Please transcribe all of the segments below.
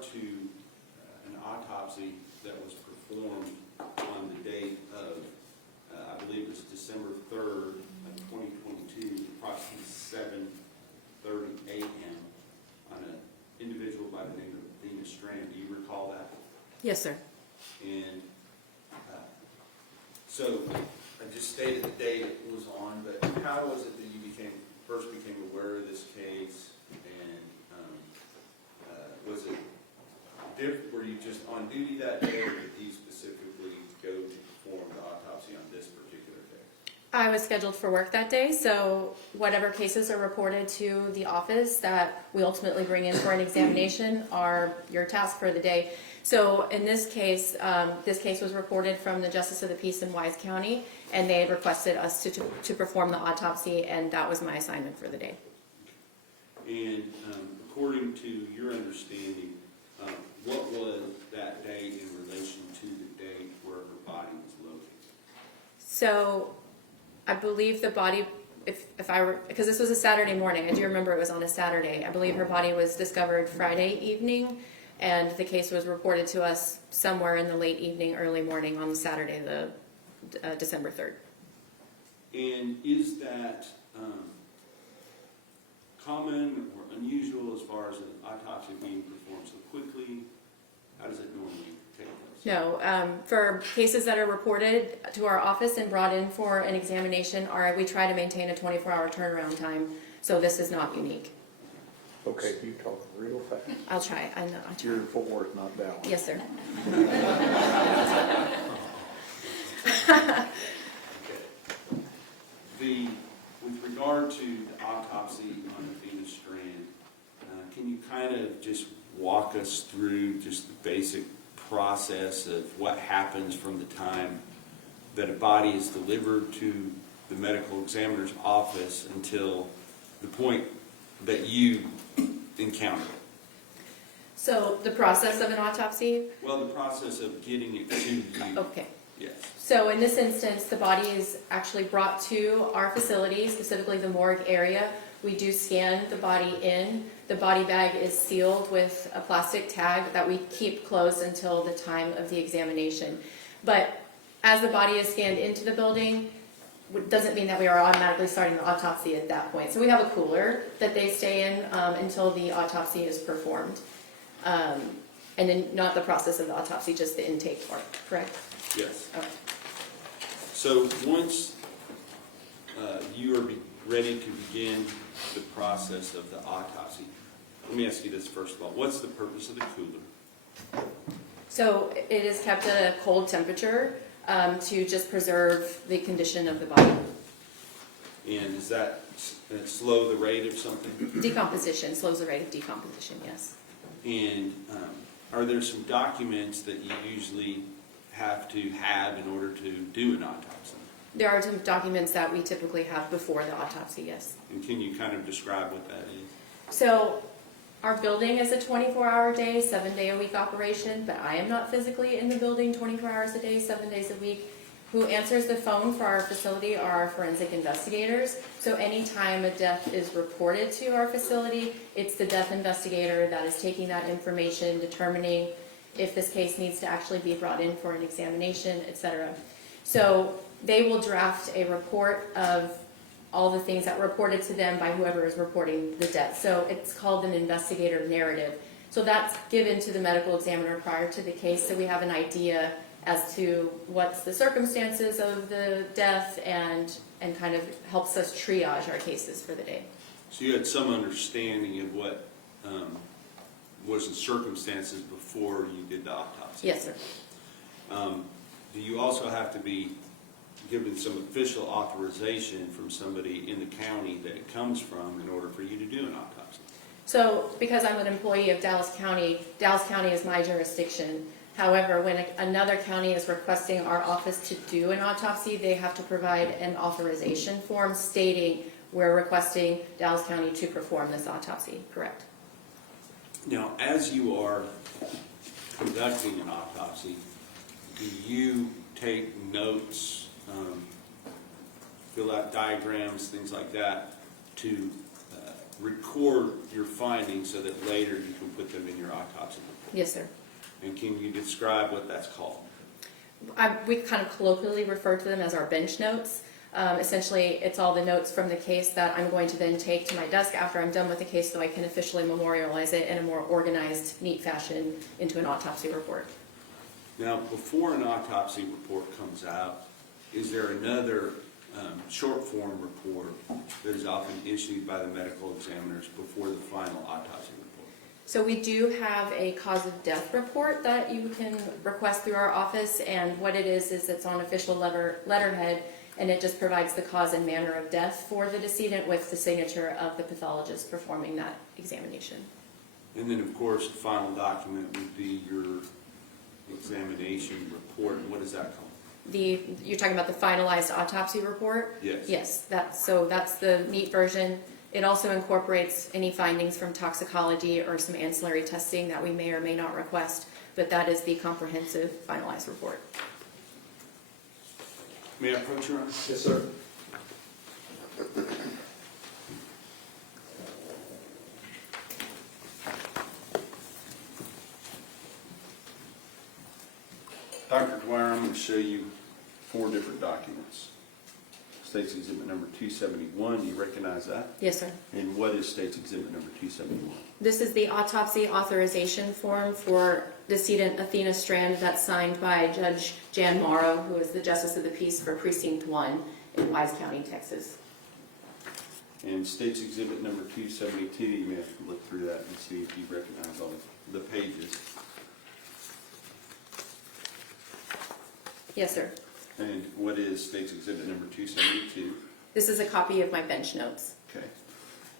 regard to an autopsy that was performed on the date of, I believe it was December 3rd of 2022, approximately 7:30 a.m. on an individual by the name of Athena Strand. Do you recall that? Yes, sir. And so I just stated the date it was on, but how was it that you first became aware of this case? And was it different? Were you just on duty that day, or did you specifically go to perform the autopsy on this particular case? I was scheduled for work that day, so whatever cases are reported to the office that we ultimately bring in for an examination are your task for the day. So in this case was reported from the Justice of the Peace in Wise County, and they had requested us to perform the autopsy, and that was my assignment for the day. And according to your understanding, what was that date in relation to the date where her body was located? So I believe the body, because this was a Saturday morning, I do remember it was on a Saturday. I believe her body was discovered Friday evening, and the case was reported to us somewhere in the late evening, early morning on Saturday, the December 3rd. And is that common or unusual as far as an autopsy being performed so quickly? How does it normally take place? No, for cases that are reported to our office and brought in for an examination, we try to maintain a 24-hour turnaround time, so this is not unique. Okay, you talk real fast. I'll try. I know. I'll try. Your footwork not balanced. Yes, sir. Okay. With regard to the autopsy on Athena Strand, can you kind of just walk us through just the basic process of what happens from the time that a body is delivered to the medical examiner's office until the point that you encounter it? So the process of an autopsy? Well, the process of getting it to you. Okay. Yes. So in this instance, the body is actually brought to our facility, specifically the morgue area. We do scan the body in. The body bag is sealed with a plastic tag that we keep closed until the time of the examination. But as the body is scanned into the building, it doesn't mean that we are automatically starting the autopsy at that point. So we have a cooler that they stay in until the autopsy is performed. And then not the process of the autopsy, just the intake part, correct? Yes. Okay. So once you are ready to begin the process of the autopsy, let me ask you this first of all. What's the purpose of the cooler? So it is kept at a cold temperature to just preserve the condition of the body. And is that slow the rate of something? Decomposition, slows the rate of decomposition, yes. And are there some documents that you usually have to have in order to do an autopsy? There are some documents that we typically have before the autopsy, yes. And can you kind of describe what that is? So our building is a 24-hour day, 7-day-a-week operation, but I am not physically in the building 24 hours a day, 7 days a week. Who answers the phone for our facility are our forensic investigators. So anytime a death is reported to our facility, it's the death investigator that is taking that information, determining if this case needs to actually be brought in for an examination, etc. So they will draft a report of all the things that were reported to them by whoever is reporting the death. So it's called an investigator narrative. So that's given to the medical examiner prior to the case, so we have an idea as to what's the circumstances of the death and kind of helps us triage our cases for the day. So you had some understanding of what was the circumstances before you did the autopsy? Yes, sir. Do you also have to be given some official authorization from somebody in the county that it comes from in order for you to do an autopsy? So because I'm an employee of Dallas County is my jurisdiction. However, when another county is requesting our office to do an autopsy, they have to provide an authorization form stating we're requesting Dallas County to perform this autopsy, correct? Now, as you are conducting an autopsy, do you take notes, fill out diagrams, things like that, to record your findings so that later you can put them in your autopsy report. Yes, sir. And can you describe what that's called? We kind of colloquially refer to them as our bench notes. Essentially, it's all the notes from the case that I'm going to then take to my desk after I'm done with the case so I can officially memorialize it in a more organized, neat fashion into an autopsy report. Now, before an autopsy report comes out, is there another short form report that is often issued by the medical examiners before the final autopsy report? So we do have a cause of death report that you can request through our office, and what it is it's on official letterhead, and it just provides the cause and manner of death for the decedent with the signature of the pathologist performing that examination. And then, of course, the final document would be your examination report. What is that called? You're talking about the finalized autopsy report? Yes. Yes, that's the neat version. It also incorporates any findings from toxicology or some ancillary testing that we may or may not request, but that is the comprehensive finalized report. May I approach your Honor? Yes, sir. Dr. Dwyer, I'm going to show you 4 different documents. State's Exhibit number 271, do you recognize that? Yes, sir. And what is State's Exhibit number 271? This is the autopsy authorization form for decedent Athena Strand that's signed by Judge Jan Morrow, who is the Justice of the Peace for Precinct 1 in Wise County, Texas. And State's Exhibit number 272, you may have to look through that and see if you recognize all the pages. Yes, sir. And what is State's Exhibit number 272? This is a copy of my bench notes. Okay.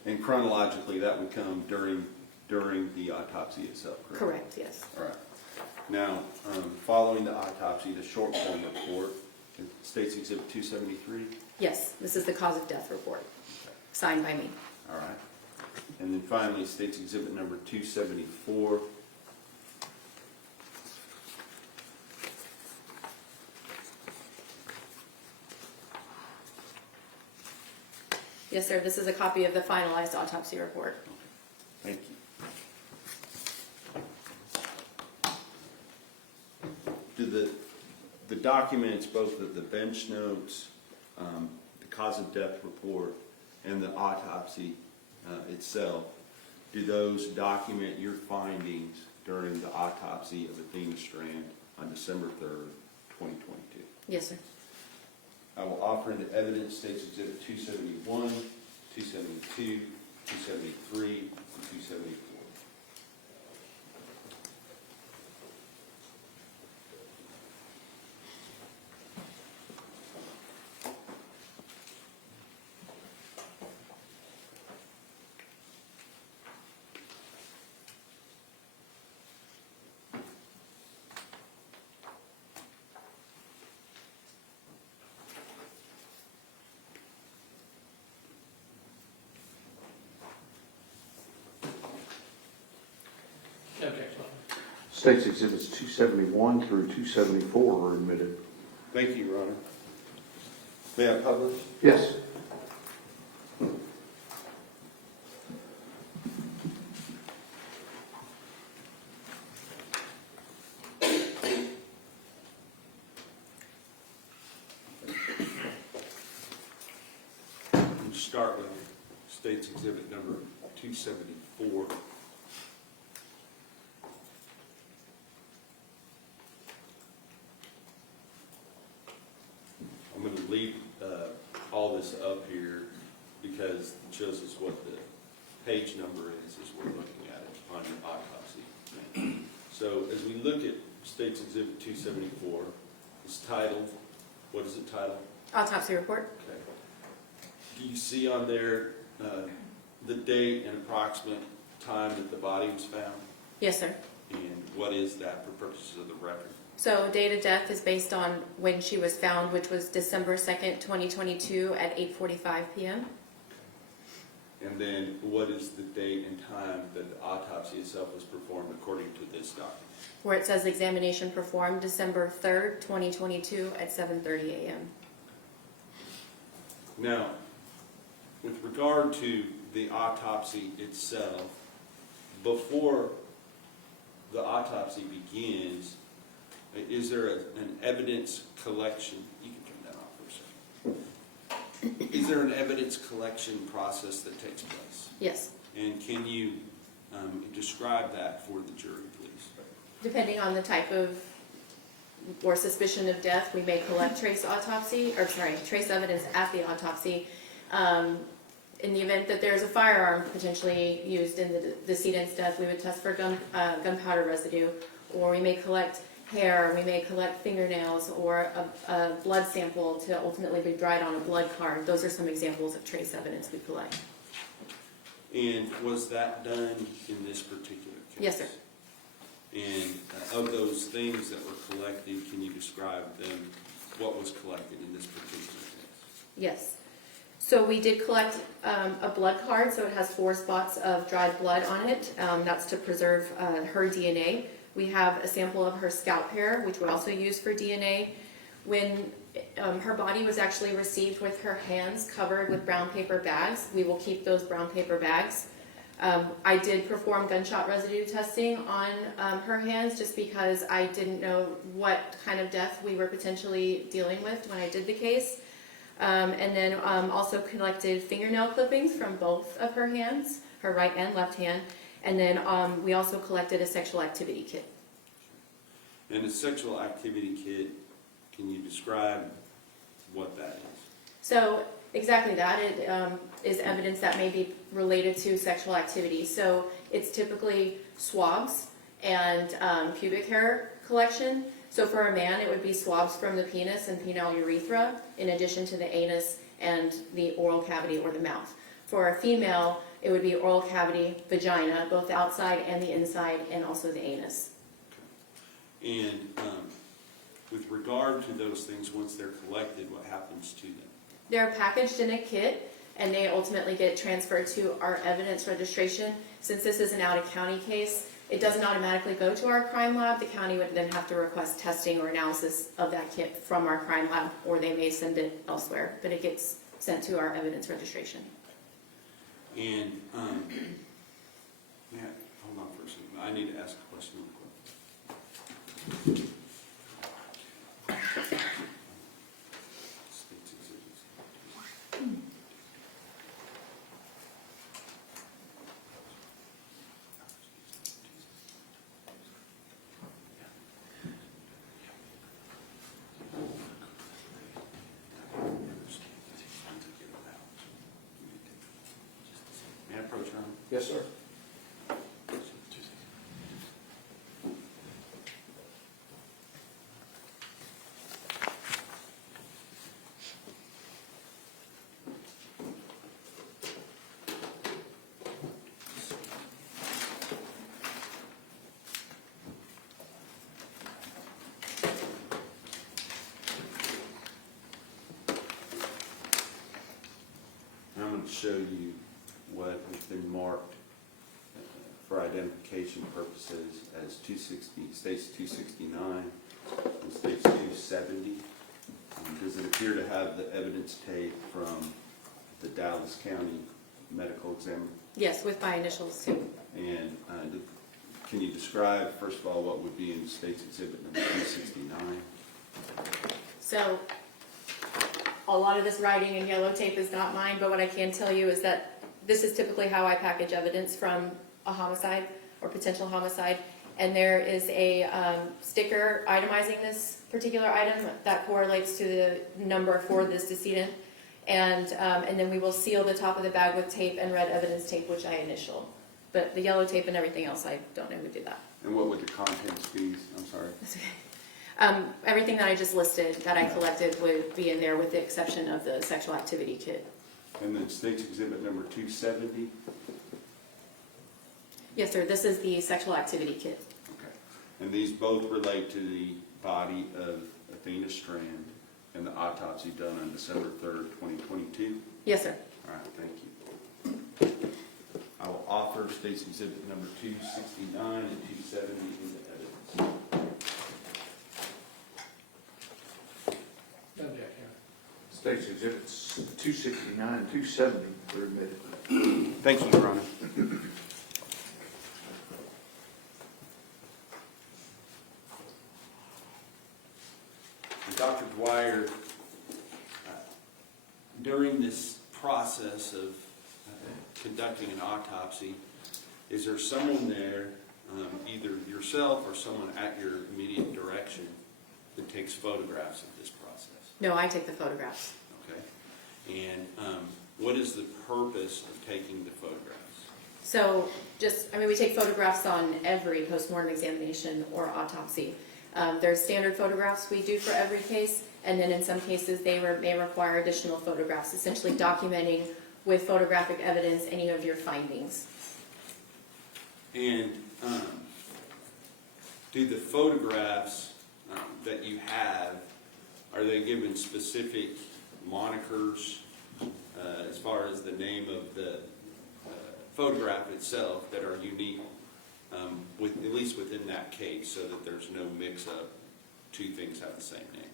And chronologically, that would come during the autopsy itself, correct? Correct, yes. All right. Now, following the autopsy, the short form report, State's Exhibit 273? Yes, this is the cause of death report, signed by me. All right. And then finally, State's Exhibit number 274. Yes, sir, this is a copy of the finalized autopsy report. Thank you. Do the documents, both of the bench notes, the cause of death report, and the autopsy itself, do those document your findings during the autopsy of Athena Strand on December 3rd, 2022? Yes, sir. I will offer into evidence State's Exhibit 271, 272, 273, and 274. State's Exhibits 271 through 274 are admitted. Thank you, Your Honor. May I publish? Yes. We'll start with State's Exhibit number 274. I'm going to leave all this up here because it shows us what the page number is as we're looking at it on your autopsy. So as we look at State's Exhibit 274, it's titled, what is it titled? Autopsy report. Okay. Do you see on there the date and approximate time that the body was found? Yes, sir. And what is that for purposes of the record? So date of death is based on when she was found, which was December 2nd, 2022 at 8:45 p.m. And then what is the date and time that the autopsy itself was performed according to this document? Where it says examination performed December 3rd, 2022 at 7:30 a.m. Now, with regard to the autopsy itself, before the autopsy begins, is there an evidence collection? You can turn that off for a second. Is there an evidence collection process that takes place? Yes. And can you describe that for the jury, please? Depending on the type of or suspicion of death, we may collect trace evidence at the autopsy. In the event that there's a firearm potentially used in the decedent's death, we would test for gunpowder residue, or we may collect hair, we may collect fingernails, or a blood sample to ultimately be dried on a blood card. Those are some examples of trace evidence we collect. And was that done in this particular case? Yes, sir. And of those things that were collected, can you describe them, what was collected in this particular case? Yes. So we did collect a blood card, so it has 4 spots of dried blood on it. That's to preserve her DNA. We have a sample of her scalp hair, which we also use for DNA. When her body was actually received with her hands covered with brown paper bags, we will keep those brown paper bags. I did perform gunshot residue testing on her hands just because I didn't know what kind of death we were potentially dealing with when I did the case. And then also collected fingernail clippings from both of her hands, her right and left hand. And then we also collected a sexual activity kit. And the sexual activity kit, can you describe what that is? So exactly that. It is evidence that may be related to sexual activity. So it's typically swabs and pubic hair collection. So for a man, it would be swabs from the penis and penile urethra, in addition to the anus and the oral cavity or the mouth. For a female, it would be oral cavity, vagina, both the outside and the inside, and also the anus. Okay. And with regard to those things, once they're collected, what happens to them? They're packaged in a kit, and they ultimately get transferred to our evidence registration. Since this is an out-of-county case, it doesn't automatically go to our crime lab. The county would then have to request testing or analysis of that kit from our crime lab, or they may send it elsewhere, but it gets sent to our evidence registration. And, Matt, hold on for a second. I need to ask a question real quick. State's exhibits. May I approach her? Yes, sir. I'm going to show you what has been marked for identification purposes as 260, states 269 and states 270. Does it appear to have the evidence tape from the Dallas County Medical Examiner? Yes, with my initials too. And can you describe, first of all, what would be in state's exhibit number 269? So a lot of this writing in yellow tape is not mine, but what I can tell you is that this is typically how I package evidence from a homicide or potential homicide. And there is a sticker itemizing this particular item that correlates to the number for this decedent. And then we will seal the top of the bag with tape and red evidence tape, which I initial. But the yellow tape and everything else, I don't know who did that. And what would the contents be? I'm sorry. That's okay. Everything that I just listed that I collected would be in there with the exception of the sexual activity kit. And then state's exhibit number 270? Yes, sir. This is the sexual activity kit. Okay. And these both relate to the body of Athena Strand and the autopsy done on December 3rd, 2022? Yes, sir. All right, thank you. I will offer state's exhibit number 269 and 270 into evidence. State's exhibits 269 and 270 were admitted. Thank you, Your Honor. Dr. Dwyer, during this process of conducting an autopsy, is there someone there, either yourself or someone at your immediate direction, that takes photographs of this process? No, I take the photographs. Okay. And what is the purpose of taking the photographs? So we take photographs on every postmortem examination or autopsy. There's standard photographs we do for every case, and then in some cases they may require additional photographs, essentially documenting with photographic evidence any of your findings. And do the photographs that you have, are they given specific monikers as far as the name of the photograph itself that are unique, at least within that case, so that there's no mix-up, two things have the same name?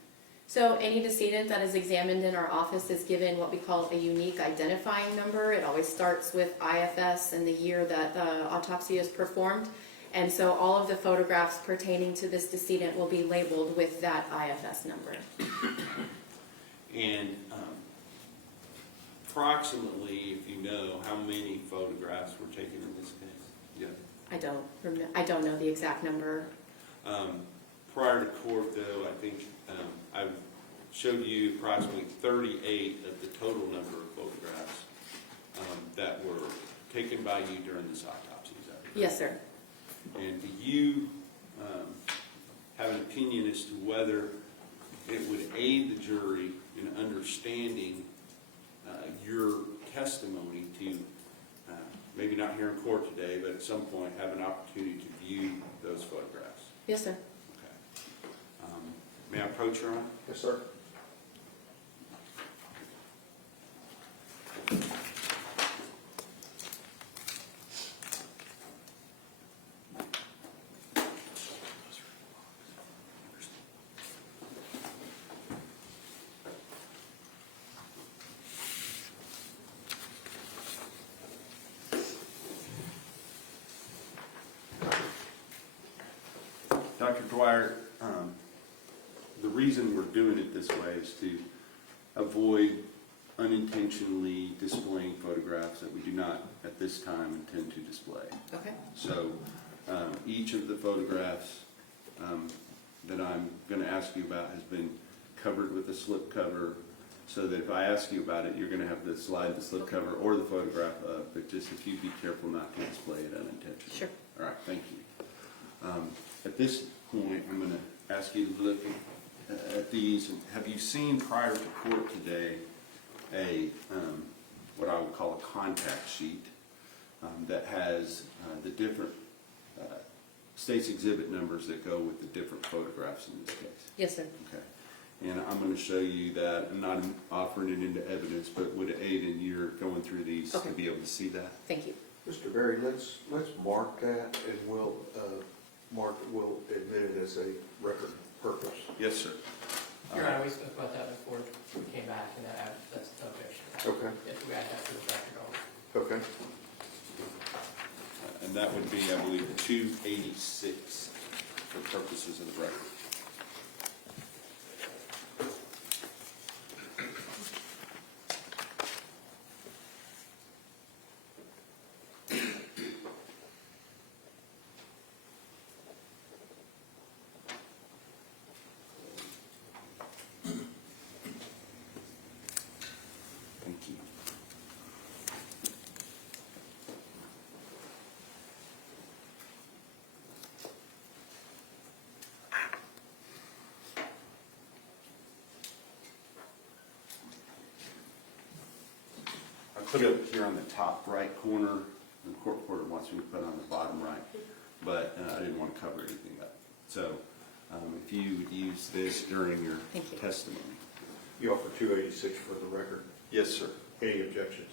So any decedent that is examined in our office is given what we call a unique identifying number. It always starts with IFS and the year that the autopsy is performed. And so all of the photographs pertaining to this decedent will be labeled with that IFS number. And approximately, if you know, how many photographs were taken in this case? Yeah. I don't know the exact number. Prior to court, though, I think I showed you approximately 38 of the total number of photographs that were taken by you during this autopsy. Is that correct? Yes, sir. And do you have an opinion as to whether it would aid the jury in understanding your testimony to, maybe not here in court today, but at some point have an opportunity to view those photographs? Yes, sir. Okay. May I approach, Your Honor? Yes, sir. Dr. Dwyer, the reason we're doing it this way is to avoid unintentionally displaying photographs that we do not, at this time, intend to display. Okay. So each of the photographs that I'm going to ask you about has been covered with a slip cover, so that if I ask you about it, you're going to have to slide the slip cover or the photograph up, but just if you be careful not to display it unintentionally. Sure. All right, thank you. At this point, I'm going to ask you to look at these. Have you seen prior to court today a what I would call a contact sheet that has the different state's exhibit numbers that go with the different photographs in this case? Yes, sir. Okay. And I'm going to show you that. I'm not offering it into evidence, but would it aid in your going through these to be able to see that? Thank you. Mr. Berry, let's mark that, and we'll admit it as a record purpose. Yes, sir. Your Honor, we spoke about that before we came back, and that's no objection. Okay. If we add that to the record, Okay. And that would be, I believe, 286 for purposes of the record. Thank you. I put it here on the top right corner, and the court reporter wants me to put it on the bottom right, but I didn't want to cover anything up. So if you would use this during your Thank you. testimony. You offer 286 for the record. Yes, sir. Any objections?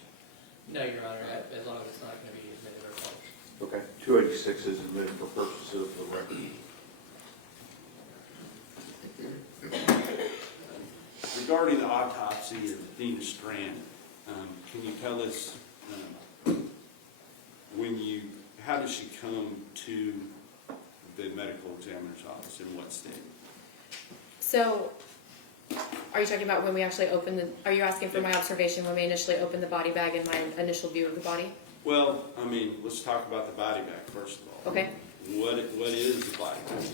no, Your Honor, as long as it's not going to be admitted or published. Okay. 286 is admitted for purposes of the record. The regarding the autopsy of Athena Strand, can you tell us how does she come to the medical examiner's office, in what state? So, are you talking about when we actually opened are you asking for my observation when we initially opened the body bag and my initial view of the body? Well, I mean, let's talk about the body bag first of all. Okay. What is the body bag?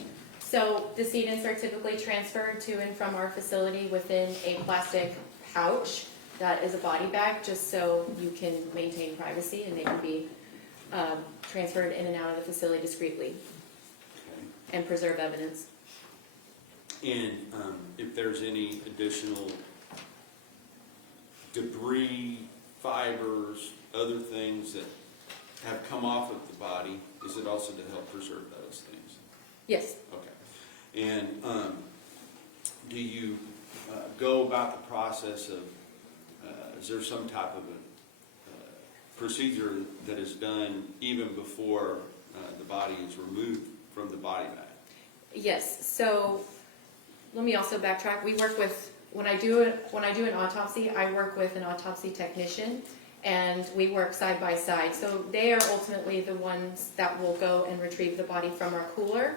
So, decedents are typically transferred to and from our facility within a plastic pouch that is a body bag, just so you can maintain privacy and they can be transferred in and out of the facility discreetly Okay. and preserve evidence. And if there's any additional debris, fibers, other things that have come off of the body, is it also to help preserve those things? Yes. Okay. And do you go about the process of, is there some type of a procedure that is done even before the body is removed from the body bag? Yes. So let me also backtrack. We work with when I do an autopsy, I work with an autopsy technician, and we work side by side. So they are ultimately the ones that will go and retrieve the body from our cooler.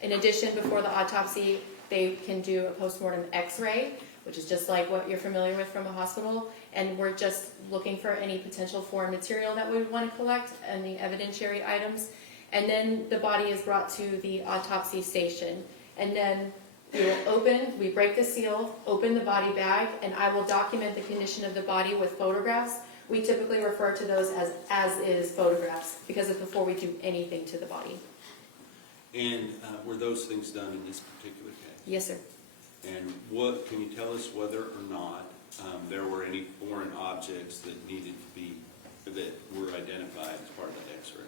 In addition, before the autopsy, they can do a postmortem X-ray, which is just like what you're familiar with from a hospital, and we're just looking for any potential foreign material that we would want to collect, and the evidentiary items. And then the body is brought to the autopsy station, and then we break the seal, open the body bag, and I will document the condition of the body with photographs. We typically refer to those as is photographs, because it's before we do anything to the body. And were those things done in this particular case? Yes, sir. And what can you tell us whether or not there were any foreign objects that were identified as part of the X-ray?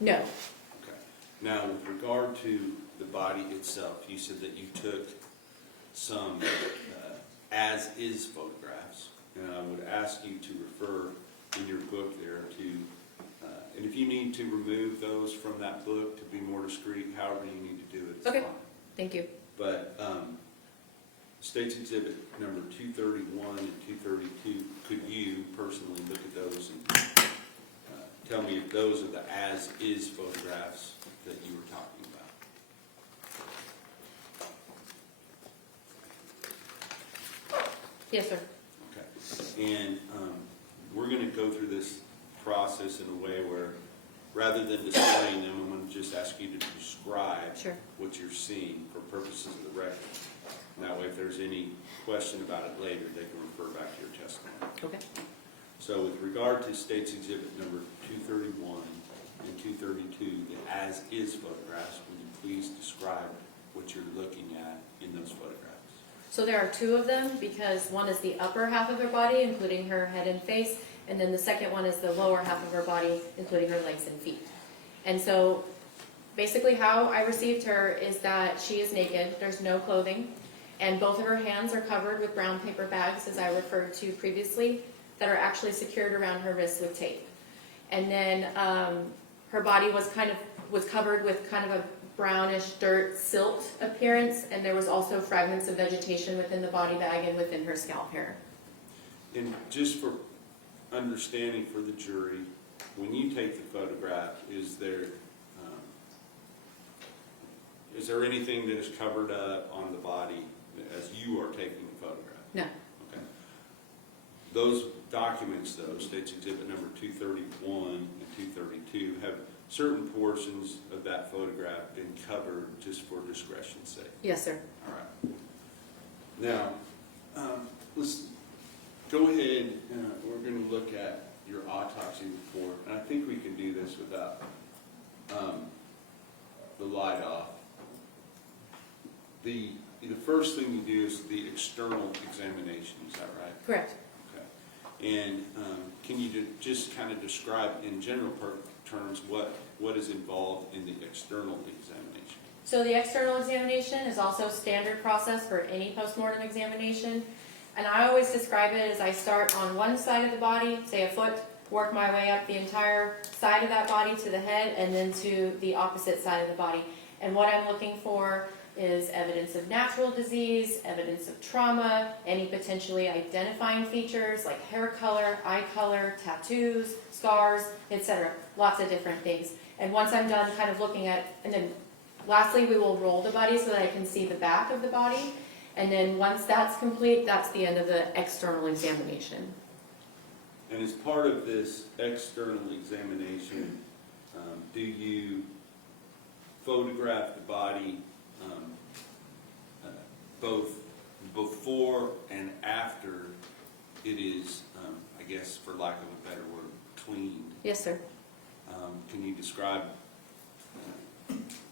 No. Okay. Now, with regard to the body itself, you said that you took some as-is photographs, and I would ask you to refer in your book there to, and if you need to remove those from that book to be more discreet, however you need to do it, it's Okay. fine. Thank you. But State's Exhibit number 231 and 232, could you personally look at those and tell me if those are the as-is photographs that you were talking about? Yes, sir. Okay. And we're going to go through this process in a way where, rather than displaying them, I'm going to just ask you to describe Sure. what you're seeing for purposes of the record. And that way, if there's any question about it later, they can refer back to your testimony. Okay. So with regard to State's Exhibit number 231 and 232, the as-is photographs, would you please describe what you're looking at in those photographs? So there are two of them, because one is the upper half of her body, including her head and face, and then the second one is the lower half of her body, including her legs and feet. And so basically how I received her is that she is naked, there's no clothing, and both of her hands are covered with brown paper bags, as I referred to previously, that are actually secured around her wrists with tape. And then her body was covered with kind of a brownish dirt silt appearance, and there was also fragments of vegetation within the body bag and within her scalp hair. And just for understanding for the jury, when you take the photograph, is there anything that is covered up on the body as you are taking the photograph? No. Okay. Those documents, though, State's Exhibit number 231 and 232, have certain portions of that photograph been covered just for discretion's sake. Yes, sir. All right. Now, let's go ahead. We're going to look at your autopsy report, and I think we can do this without the light off. The first thing you do is the external examination. Is that right? Correct. Okay. And can you just kind of describe in general terms what is involved in the external examination? So the external examination is also standard process for any postmortem examination. And I always describe it as I start on one side of the body, say a foot, work my way up the entire side of that body to the head, and then to the opposite side of the body. And what I'm looking for is evidence of natural disease, evidence of trauma, any potentially identifying features like hair color, eye color, tattoos, scars, etc. Lots of different things. And once I'm done kind of looking at, and then lastly, we will roll the body so that I can see the back of the body. And then once that's complete, that's the end of the external examination. And as part of this external examination, do you photograph the body both before and after it is, I guess for lack of a better word, cleaned? Yes, sir. Can you describe,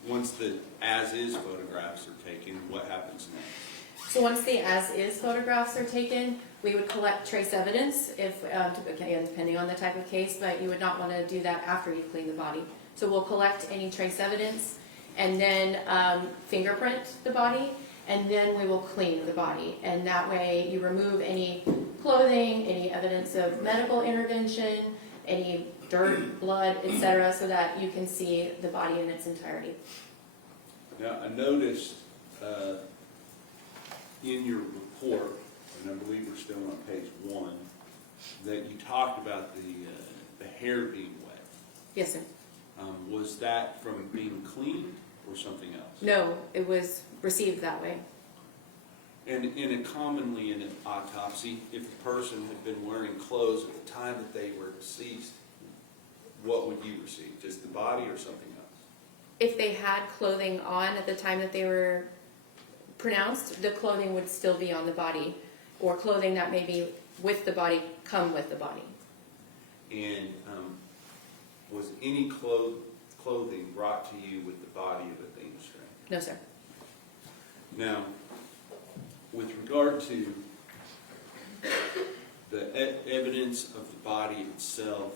once the as-is photographs are taken, what happens next? So once the as-is photographs are taken, we would collect trace evidence, if, again, depending on the type of case, but you would not want to do that after you clean the body. So we'll collect any trace evidence, and then fingerprint the body, and then we will clean the body. And that way you remove any clothing, any evidence of medical intervention, any dirt, blood, etc., so that you can see the body in its entirety. Now, I noticed in your report, and I believe we're still on page 1, that you talked about the hair being wet. Yes, sir. Was that from being cleaned or something else? No, it was received that way. And commonly in an autopsy, if the person had been wearing clothes at the time that they were deceased, what would you receive? Just the body or something else? If they had clothing on at the time that they were pronounced, the clothing would still be on the body, or clothing that may be with the body come with the body. And was any clothing brought to you with the body of Athena Strand? No, sir. Now, with regard to the evidence of the body itself,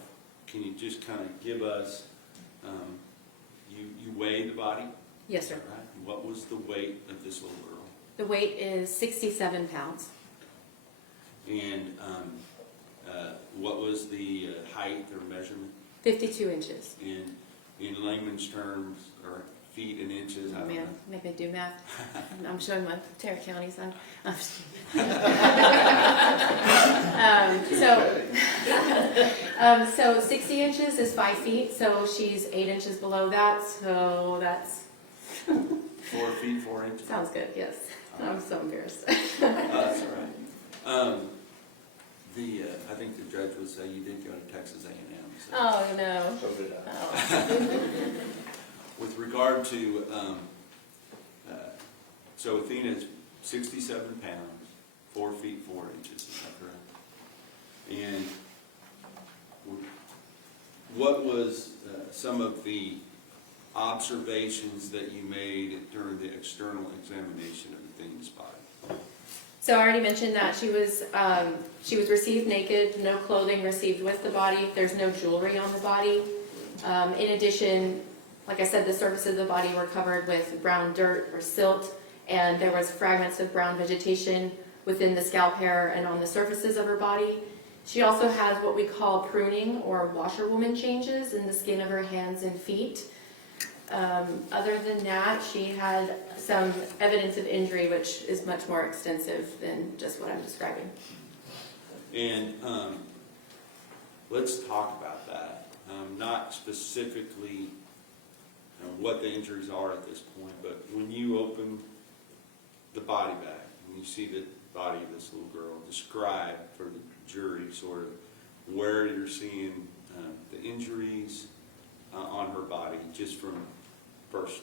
can you just kind of give us, you weighed the body? Yes, sir. Right? What was the weight of this little girl? The weight is 67 pounds. And what was the height or measurement? 52 inches. And in layman's terms, or feet and inches? I Oh don't man, know. make me do math. I'm showing my Tarrant County son. So 60 inches is 5 feet, so she's 8 inches below that, so that's... 4 feet, 4 inches? Sounds good, yes. I'm so embarrassed. That's all right. I think the judge would say you did go to Texas A&M. So. Oh, no. So did I. Oh. With regard to, so Athena's 67 pounds, 4 feet, 4 inches, is that correct? And what was some of the observations that you made during the external examination of Athena's body? So I already mentioned that she was received naked, no clothing received with the body. There's no jewelry on the body. In addition, like I said, the surface of the body were covered with brown dirt or silt, and there was fragments of brown vegetation within the scalp hair and on the surfaces of her body. She also has what we call pruning or washerwoman changes in the skin of her hands and feet. Other than that, she had some evidence of injury, which is much more extensive than just what I'm describing. And let's talk about that. Not specifically what the injuries are at this point, but when you open the body bag and you see the body of this little girl, describe for the jury sort of where you're seeing the injuries on her body, just from first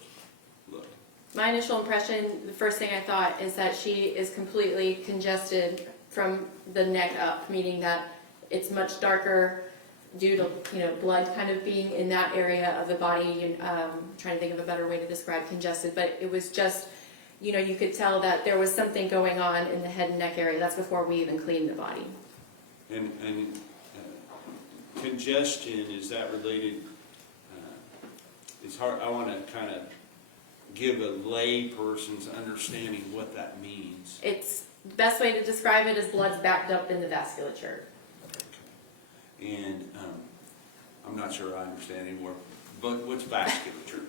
look. My initial impression, the first thing I thought is that she is completely congested from the neck up, meaning that it's much darker due to blood kind of being in that area of the body. Trying to think of a better way to describe congested, but it was just, you could tell that there was something going on in the head and neck area. That's before we even cleaned the body. And congestion, is that related? It's hard. I want to kind of give a lay person's understanding what that means. It's the best way to describe it is blood's backed up in the vasculature. And I'm not sure I understand anymore, but what's vasculature?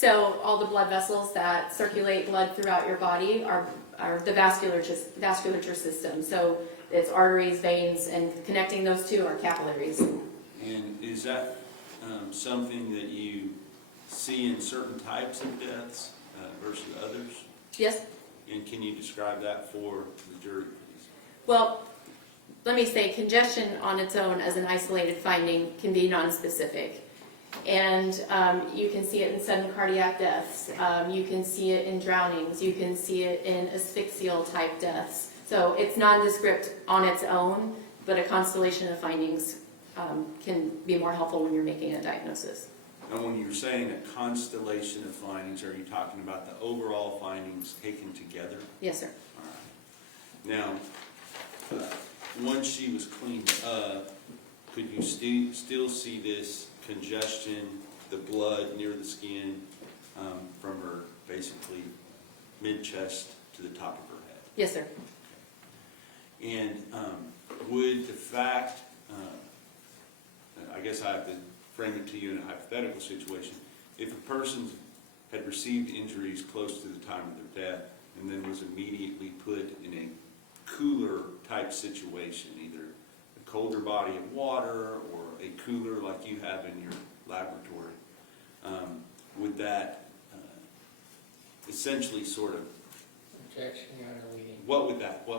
So all the blood vessels that circulate blood throughout your body are the vasculature system. So it's arteries, veins, and connecting those two are capillaries. And is that something that you see in certain types of deaths versus others? Yes? And can you describe that for the jury, please? Well, let me say congestion on its own as an isolated finding can be nonspecific. And you can see it in sudden cardiac deaths. You can see it in drownings. You can see it in asphyxial type deaths. So it's nondescript on its own, but a constellation of findings can be more helpful when you're making a diagnosis. And when you're saying a constellation of findings, are you talking about the overall findings taken together? Yes, sir. All right. Now, once she was cleaned up, could you still see this congestion, the blood near the skin, from her basically mid-chest to the top of her head? Yes, sir. And would the fact, I guess I have to frame it to you in a hypothetical situation, if a person had received injuries close to the time of their death and then was immediately put in a cooler type situation, either a colder body of water or a cooler like you have in your laboratory, would that essentially sort of, Objection, Your Honor, leading. what would that do?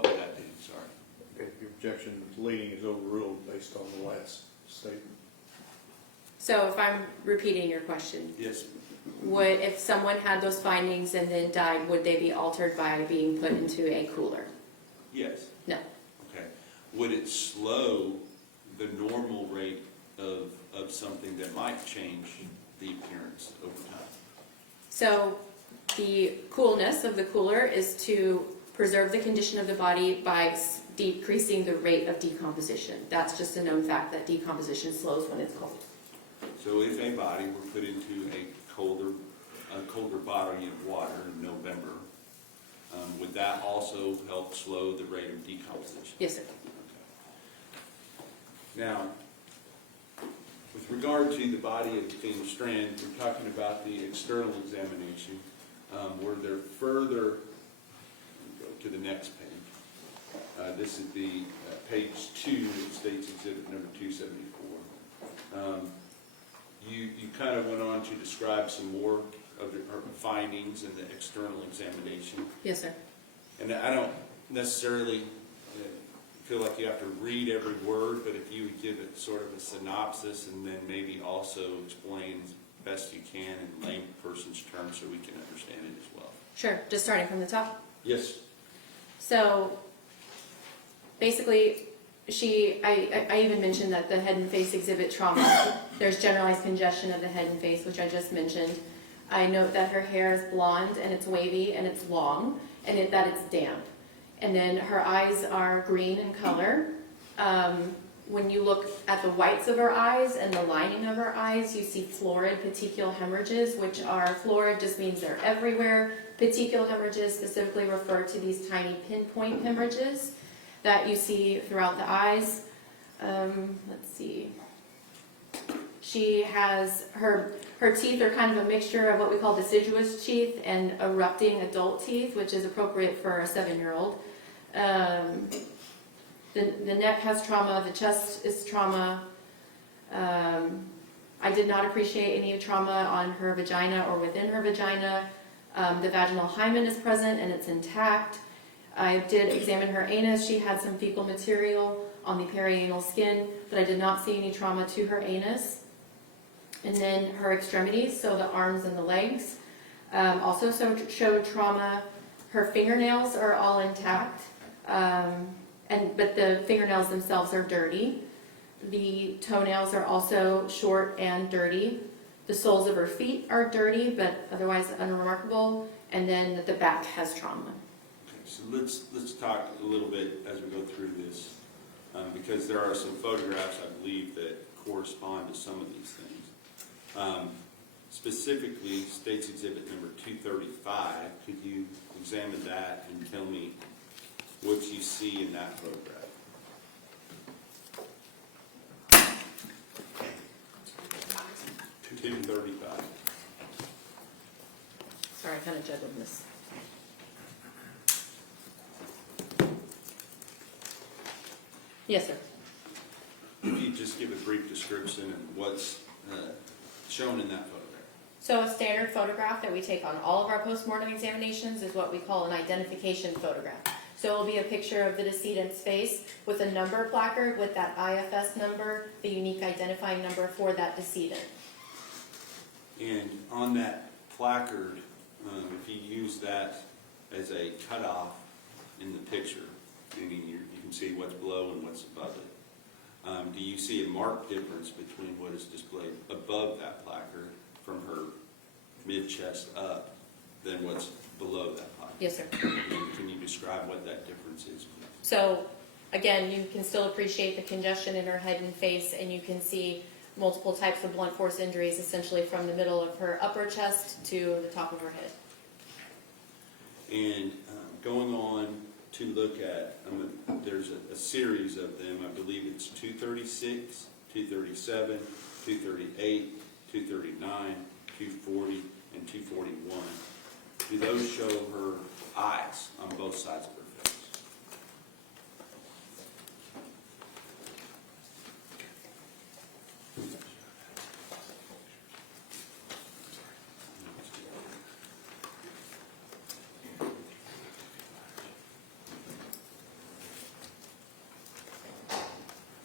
Sorry. Okay, your objection to leading is overruled based on the last statement. So if I'm repeating your question, Yes. if someone had those findings and then died, would they be altered by being put into a cooler? Yes. No. Okay. Would it slow the normal rate of something that might change the appearance over time? So the coolness of the cooler is to preserve the condition of the body by decreasing the rate of decomposition. That's just a known fact that decomposition slows when it's cold. So if a body were put into a colder body of water in November, would that also help slow the rate of decomposition? Yes, sir. Okay. Now, with regard to the body of Athena Strand, we're talking about the external examination. Were there further, go to the next page. This is the page 2 of State's Exhibit number 274. You kind of went on to describe some more of her findings in the external examination. Yes, sir. And I don't necessarily feel like you have to read every word, but if you would give it sort of a synopsis and then maybe also explain as best you can in layperson's terms so we can understand it as well. Sure. Just starting from the top. Yes. So basically, I even mentioned that the head and face exhibit trauma. There's generalized congestion of the head and face, which I just mentioned. I note that her hair is blonde and it's wavy and it's long and that it's damp. And then her eyes are green in color. When you look at the whites of her eyes and the lining of her eyes, you see florid petechial hemorrhages, which are florid just means they're everywhere. Petechial hemorrhages specifically refer to these tiny pinpoint hemorrhages that you see throughout the eyes. Let's see. She has, her teeth are kind of a mixture of what we call deciduous teeth and erupting adult teeth, which is appropriate for a 7-year-old. The neck has trauma, the chest is trauma. I did not appreciate any trauma on her vagina or within her vagina. The vaginal hymen is present and it's intact. I did examine her anus. She had some fecal material on the perianal skin, but I did not see any trauma to her anus. And then her extremities, so the arms and the legs, also showed trauma. Her fingernails are all intact, but the fingernails themselves are dirty. The toenails are also short and dirty. The soles of her feet are dirty, but otherwise unremarkable. And then the back has trauma. Okay, so let's talk a little bit as we go through this, because there are some photographs, I believe, that correspond to some of these things. Specifically, State's Exhibit number 235, could you examine that and tell me what you see in that photograph? $235. Sorry, I kind of juggled this. Yes, sir. If you just give a brief description of what's shown in that photograph. So a standard photograph that we take on all of our postmortem examinations is what we call an identification photograph. So it will be a picture of the decedent's face with a number placard with that IFS number, the unique identifying number for that decedent. And on that placard, if you use that as a cutoff in the picture, meaning you can see what's below and what's above it, do you see a marked difference between what is displayed above that placard from her mid-chest up than what's below that placard? Yes, sir. And can you describe what that difference is? So again, you can still appreciate the congestion in her head and face, and you can see multiple types of blunt force injuries, essentially from the middle of her upper chest to the top of her head. And going on to look at, there's a series of them. I believe it's 236, 237, 238, 239, 240, and 241. Do those show her eyes on both sides of her face?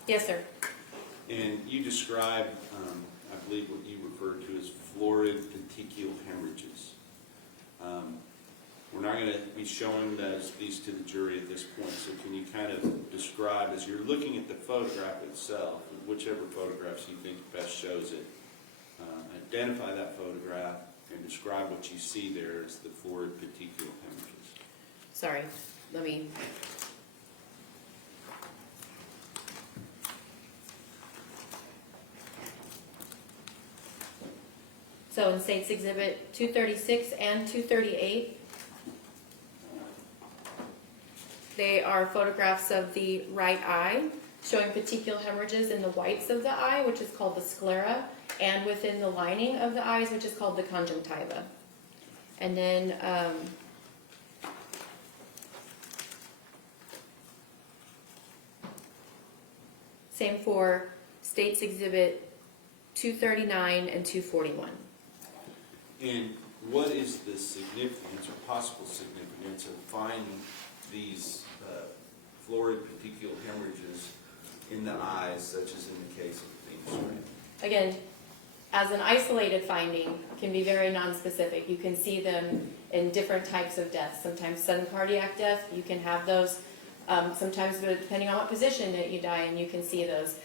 Yes, sir. And you described, I believe, what you referred to as florid petechial hemorrhages. We're not going to be showing these to the jury at this point, so can you kind of describe, as you're looking at the photograph itself, whichever photographs you think best shows it, identify that photograph and describe what you see there as the florid petechial hemorrhages. Sorry, let me... So in State's Exhibit 236 and 238, they are photographs of the right eye, showing petechial hemorrhages in the whites of the eye, which is called the sclera, and within the lining of the eyes, which is called the conjunctiva. And then same for State's Exhibit 239 and 241. And what is the significance or possible significance of finding these florid petechial hemorrhages in the eyes, such as in the case of Athena Strand? Again, as an isolated finding, can be very nonspecific. You can see them in different types of deaths. Sometimes sudden cardiac death, you can have those. Sometimes depending on what position that you die in, you can see those.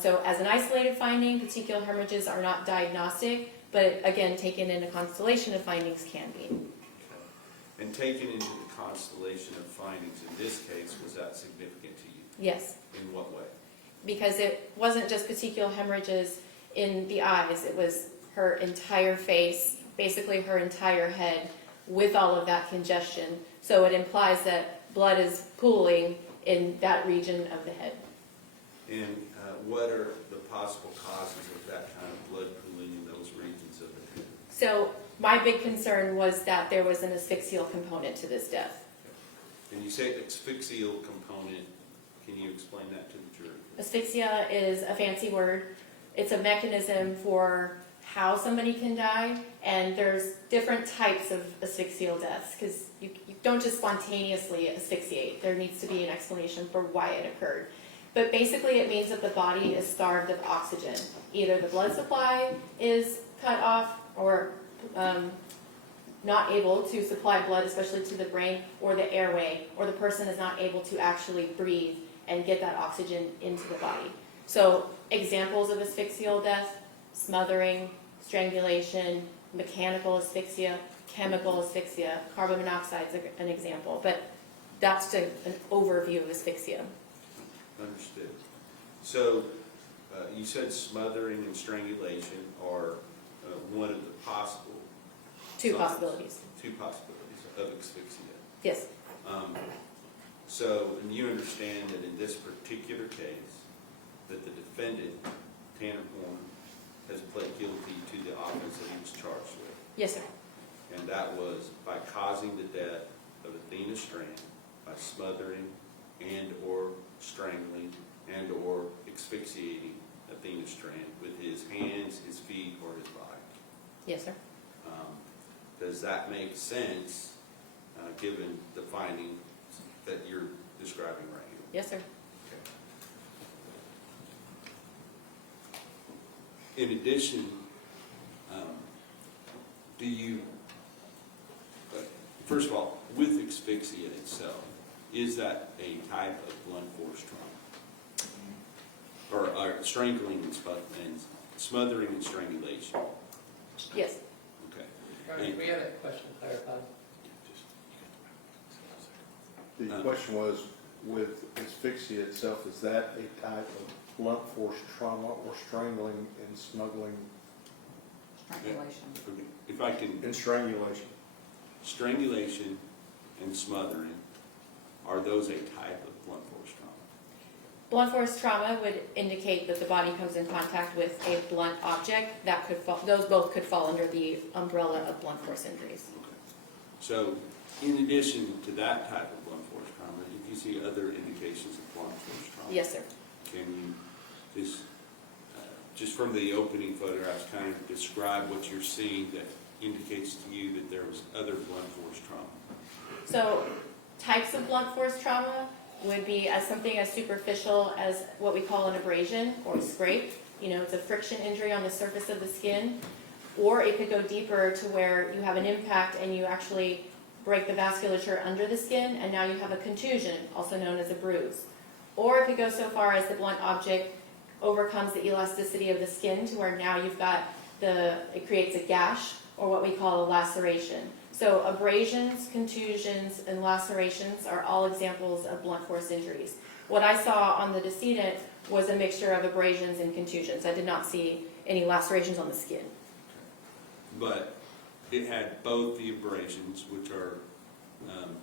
So as an isolated finding, petechial hemorrhages are not diagnostic, but again, taken in a constellation of findings can be. Okay. And taken into the constellation of findings in this case, was that significant to you? Yes, In what way? because it wasn't just petechial hemorrhages in the eyes, it was her entire face, basically her entire head, with all of that congestion. So it implies that blood is pooling in that region of the head. And what are the possible causes of that kind of blood pooling in those regions of the head? So my big concern was that there was an asphyxial component to this death. And you say asphyxial component. Can you explain that to the jury? Asphyxia is a fancy word. It's a mechanism for how somebody can die, and there's different types of asphyxial deaths, because you don't just spontaneously asphyxiate. There needs to be an explanation for why it occurred. But basically it means that the body is starved of oxygen. Either the blood supply is cut off or not able to supply blood, especially to the brain or the airway, or the person is not able to actually breathe and get that oxygen into the body. So examples of asphyxial death: smothering, strangulation, mechanical asphyxia, chemical asphyxia, carbon monoxide is an example. But that's just an overview of asphyxia. Understood. So you said smothering and strangulation are one of the possible Two signs. possibilities. Two possibilities of asphyxia. Yes. And you understand that in this particular case, that the defendant, Antemortem, has pled guilty to the offense that he was charged with. Yes, sir. and that was by causing the death of Athena Strand by smothering and/or strangling and/or asphyxiating Athena Strand with his hands, his feet, or his body. Yes, sir. Does that make sense, given the finding that you're describing right here? Yes, sir. In addition, do you, first of all, with asphyxia itself, is that a type of blunt force trauma? Or strangling and smothering and strangulation? Yes. Okay. Right, we had a question clarified. The question was, with asphyxia itself, is that a type of blunt force trauma or strangling and smuggling Strangulation. Okay. If I can, and strangulation? strangulation and smothering, are those a type of blunt force trauma? Blunt force trauma would indicate that the body comes in contact with a blunt object. That could fall, those both could fall under the umbrella of blunt force injuries. Okay. So, in addition to that type of blunt force trauma, if you see other indications of blunt force trauma? Yes, sir. Can you just from the opening photographs, kind of describe what you're seeing that indicates to you that there was other blunt force trauma? So, types of blunt force trauma would be as something as superficial as what we call an abrasion or a scrape. You know, it's a friction injury on the surface of the skin. Or it could go deeper to where you have an impact and you actually break the vasculature under the skin, and now you have a contusion, also known as a bruise. Or it could go so far as the blunt object overcomes the elasticity of the skin to where now you've got it creates a gash, or what we call a laceration. So abrasions, contusions, and lacerations are all examples of blunt force injuries. What I saw on the decedent was a mixture of abrasions and contusions. I did not see any lacerations on the skin. But it had both the abrasions, which are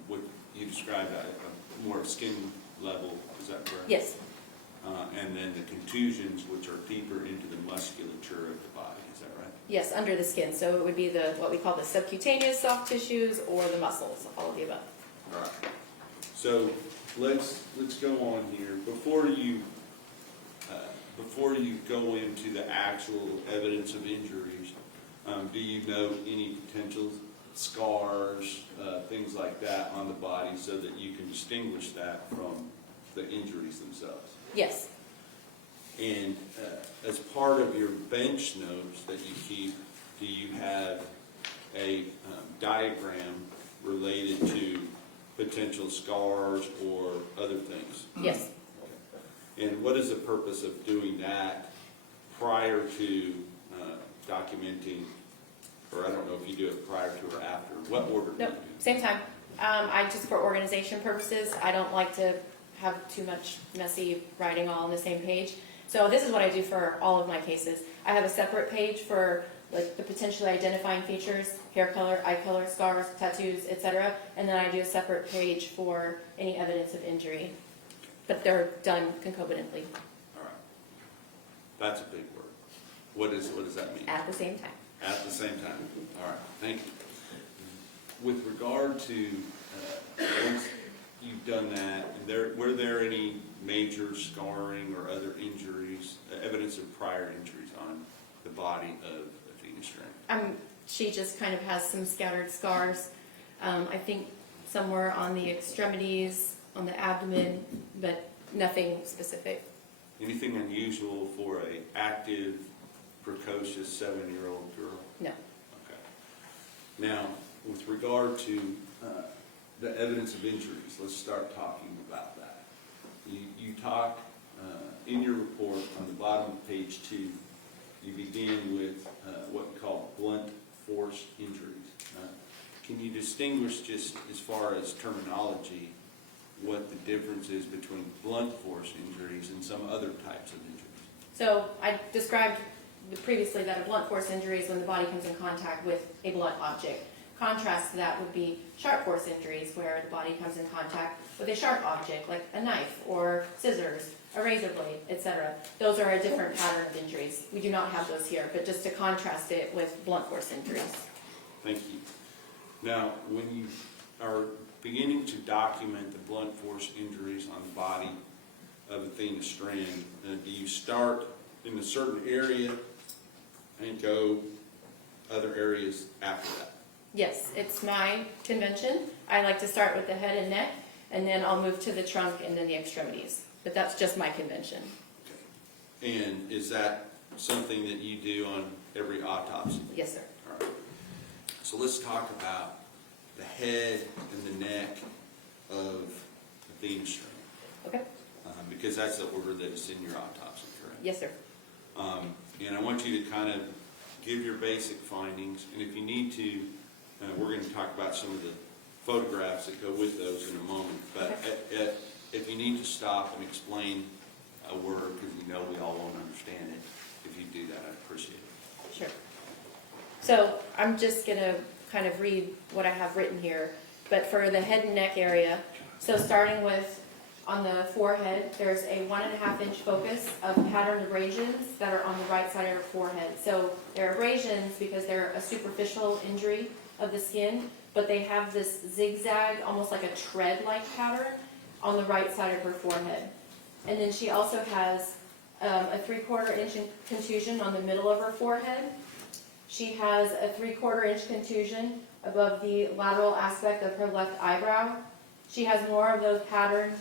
what you described at a more skin level, is that correct? Yes, And then the contusions, which are deeper into the musculature of the body, is that right? yes, under the skin. So it would be what we call the subcutaneous soft tissues or the muscles, all of the above. All right. So let's go on here. Before you go into the actual evidence of injuries, do you know any potential scars, things like that on the body so that you can distinguish that from the injuries themselves? Yes, And as part of your bench notes that you keep, do you have a diagram related to potential scars or other things? yes. And what is the purpose of doing that prior to documenting, or I don't know if you do it prior to or after, what order do you Nope, do? same time. I just, for organization purposes, I don't like to have too much messy writing all on the same page. So this is what I do for all of my cases. I have a separate page for like the potentially identifying features, hair color, eye color, scars, tattoos, etc. And then I do a separate page for any evidence of injury. But they're done concomitantly All right. That's a big word. What does that mean? at the same time. At the same time. All right, thank you. With regard to, once you've done that, were there any major scarring or other injuries, evidence of prior injuries on the body of Athena Strand? She just kind of has some scattered scars. I think somewhere on the extremities, on the abdomen, but nothing specific. Anything unusual for a active, precocious 7-year-old girl? No. Okay. Now, with regard to the evidence of injuries, let's start talking about that. You talk in your report on the bottom of page 2, you begin with what you call blunt force injuries. Can you distinguish, just as far as terminology, what the difference is between blunt force injuries and some other types of injuries? So I described previously that a blunt force injury is when the body comes in contact with a blunt object. Contrast to that would be sharp force injuries, where the body comes in contact with a sharp object like a knife or scissors, a razor blade, etc. Those are a different pattern of injuries. We do not have those here, but just to contrast it with blunt force injuries. Thank you. Now, when you are beginning to document the blunt force injuries on the body of Athena Strand, do you start in a certain area and go other areas after that? Yes, it's my convention. I like to start with the head and neck, and then I'll move to the trunk and then the extremities. But that's just my convention. Okay. And is that something that you do on every autopsy? Yes, sir. All right. So let's talk about the head and the neck of Athena Strand, Okay? because that's the order that is in your autopsy, correct? Yes, sir. And I want you to kind of give your basic findings, and if you need to, we're going to talk about some of the photographs that go with those in a moment. But if you need to stop and explain a word, because you know we all won't understand it, if you do that, I'd appreciate it. Sure. So I'm just going to kind of read what I have written here. But for the head and neck area, so starting with on the forehead, there's a 1.5 inch focus of patterned abrasions that are on the right side of her forehead. So they're abrasions because they're a superficial injury of the skin, but they have this zigzag, almost like a tread-like pattern on the right side of her forehead. And then she also has a 3/4 inch contusion on the middle of her forehead. She has a 3/4 inch contusion above the lateral aspect of her left eyebrow. She has more of those patterned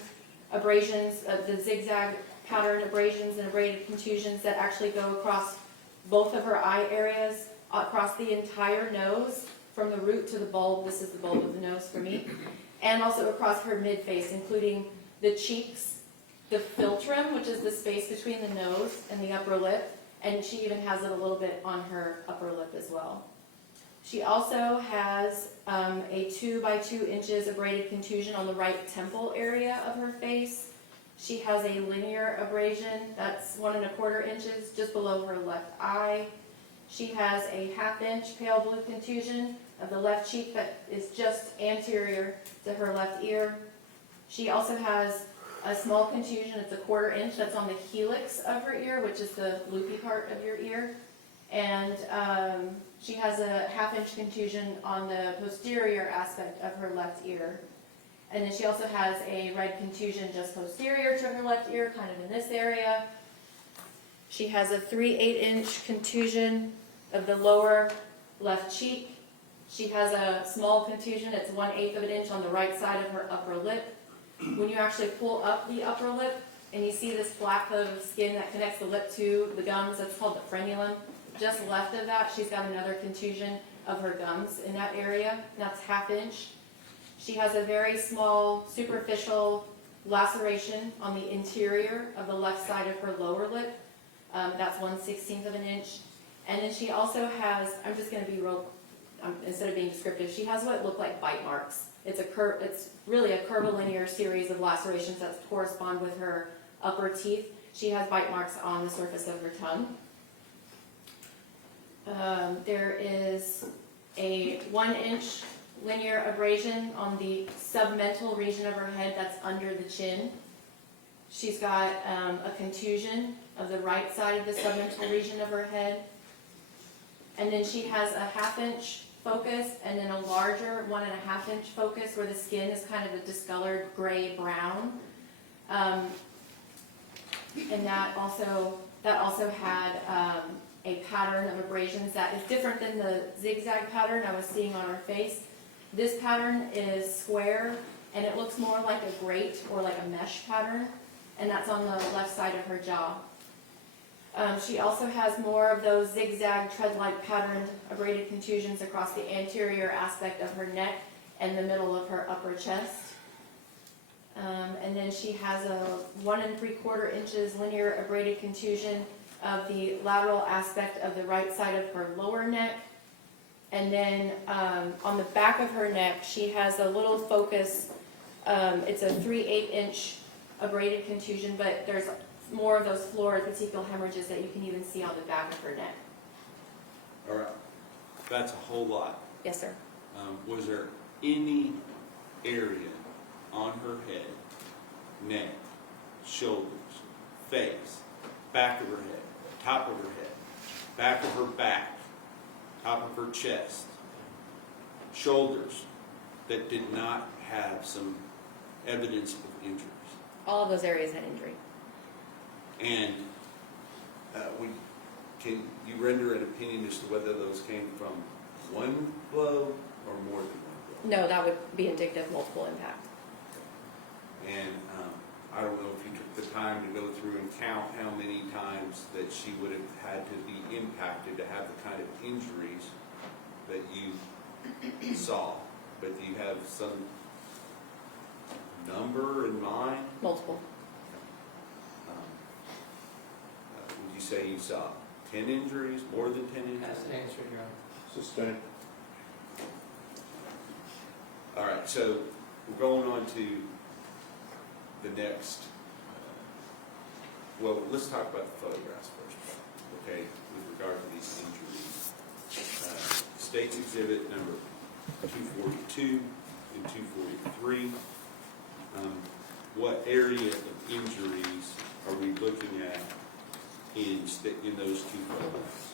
abrasions, the zigzag patterned abrasions and abraded contusions that actually go across both of her eye areas, across the entire nose, from the root to the bulb. This is the bulb of the nose for me. And also across her mid-face, including the cheeks, the philtrum, which is the space between the nose and the upper lip, and she even has it a little bit on her upper lip as well. She also has a 2 by 2 inches abraded contusion on the right temple area of her face. She has a linear abrasion that's 1 1/4 inches just below her left eye. She has a 1/2 inch pale blue contusion of the left cheek that is just anterior to her left ear. She also has a small contusion, it's a 1/4 inch, that's on the helix of her ear, which is the loopy part of your ear. And she has a 1/2 inch contusion on the posterior aspect of her left ear. And then she also has a red contusion just posterior to her left ear, kind of in this area. She has a 3/8 inch contusion of the lower left cheek. She has a small contusion, it's 1/8 of an inch on the right side of her upper lip. When you actually pull up the upper lip and you see this flap of skin that connects the lip to the gums, that's called the frenulum. Just left of that, she's got another contusion of her gums in that area, and that's 1/2 inch. She has a very small superficial laceration on the interior of the left side of her lower lip. That's 1/16 of an inch. And then she also has, I'm just going to be real, instead of being descriptive, she has what look like bite marks. It's really a curvilinear series of lacerations that correspond with her upper teeth. She has bite marks on the surface of her tongue. There is a 1 inch linear abrasion on the submental region of her head that's under the chin. She's got a contusion of the right side of the submental region of her head. And then she has a 1/2 inch focus and then a larger 1.5 inch focus where the skin is kind of a discolored gray-brown. And that also had a pattern of abrasions that is different than the zigzag pattern I was seeing on her face. This pattern is square and it looks more like a grate or like a mesh pattern, and that's on the left side of her jaw. She also has more of those zigzag tread-like patterned abraded contusions across the anterior aspect of her neck and the middle of her upper chest. And then she has a 1 3/4 inches linear abraded contusion of the lateral aspect of the right side of her lower neck. And then on the back of her neck, she has a little focus. It's a 3/8 inch abraded contusion, but there's more of those floor petechial hemorrhages that you can even see on the back of her neck. All right. That's a whole lot. Yes, sir. Was there any area on her head, neck, shoulders, face, back of her head, top of her head, back of her back, top of her chest, shoulders that did not have some evidence of injuries? All of those areas had injury. And can you render an opinion as to whether those came from one blow or more than one blow? No, that would be indicative of multiple impact. And I don't know if you took the time to go through and count how many times that she would have had to be impacted to have the kind of injuries that you saw. But do you have some number in mind? Multiple. Would you say you saw 10 injuries, more than 10 injuries? That's the answer, Your Honor. Sustained. All right, so we're going on to the next. Well, let's talk about the photographs first, okay, with regard to these injuries. State's Exhibit number 242 and 243. What area of injuries are we looking at in those two photographs?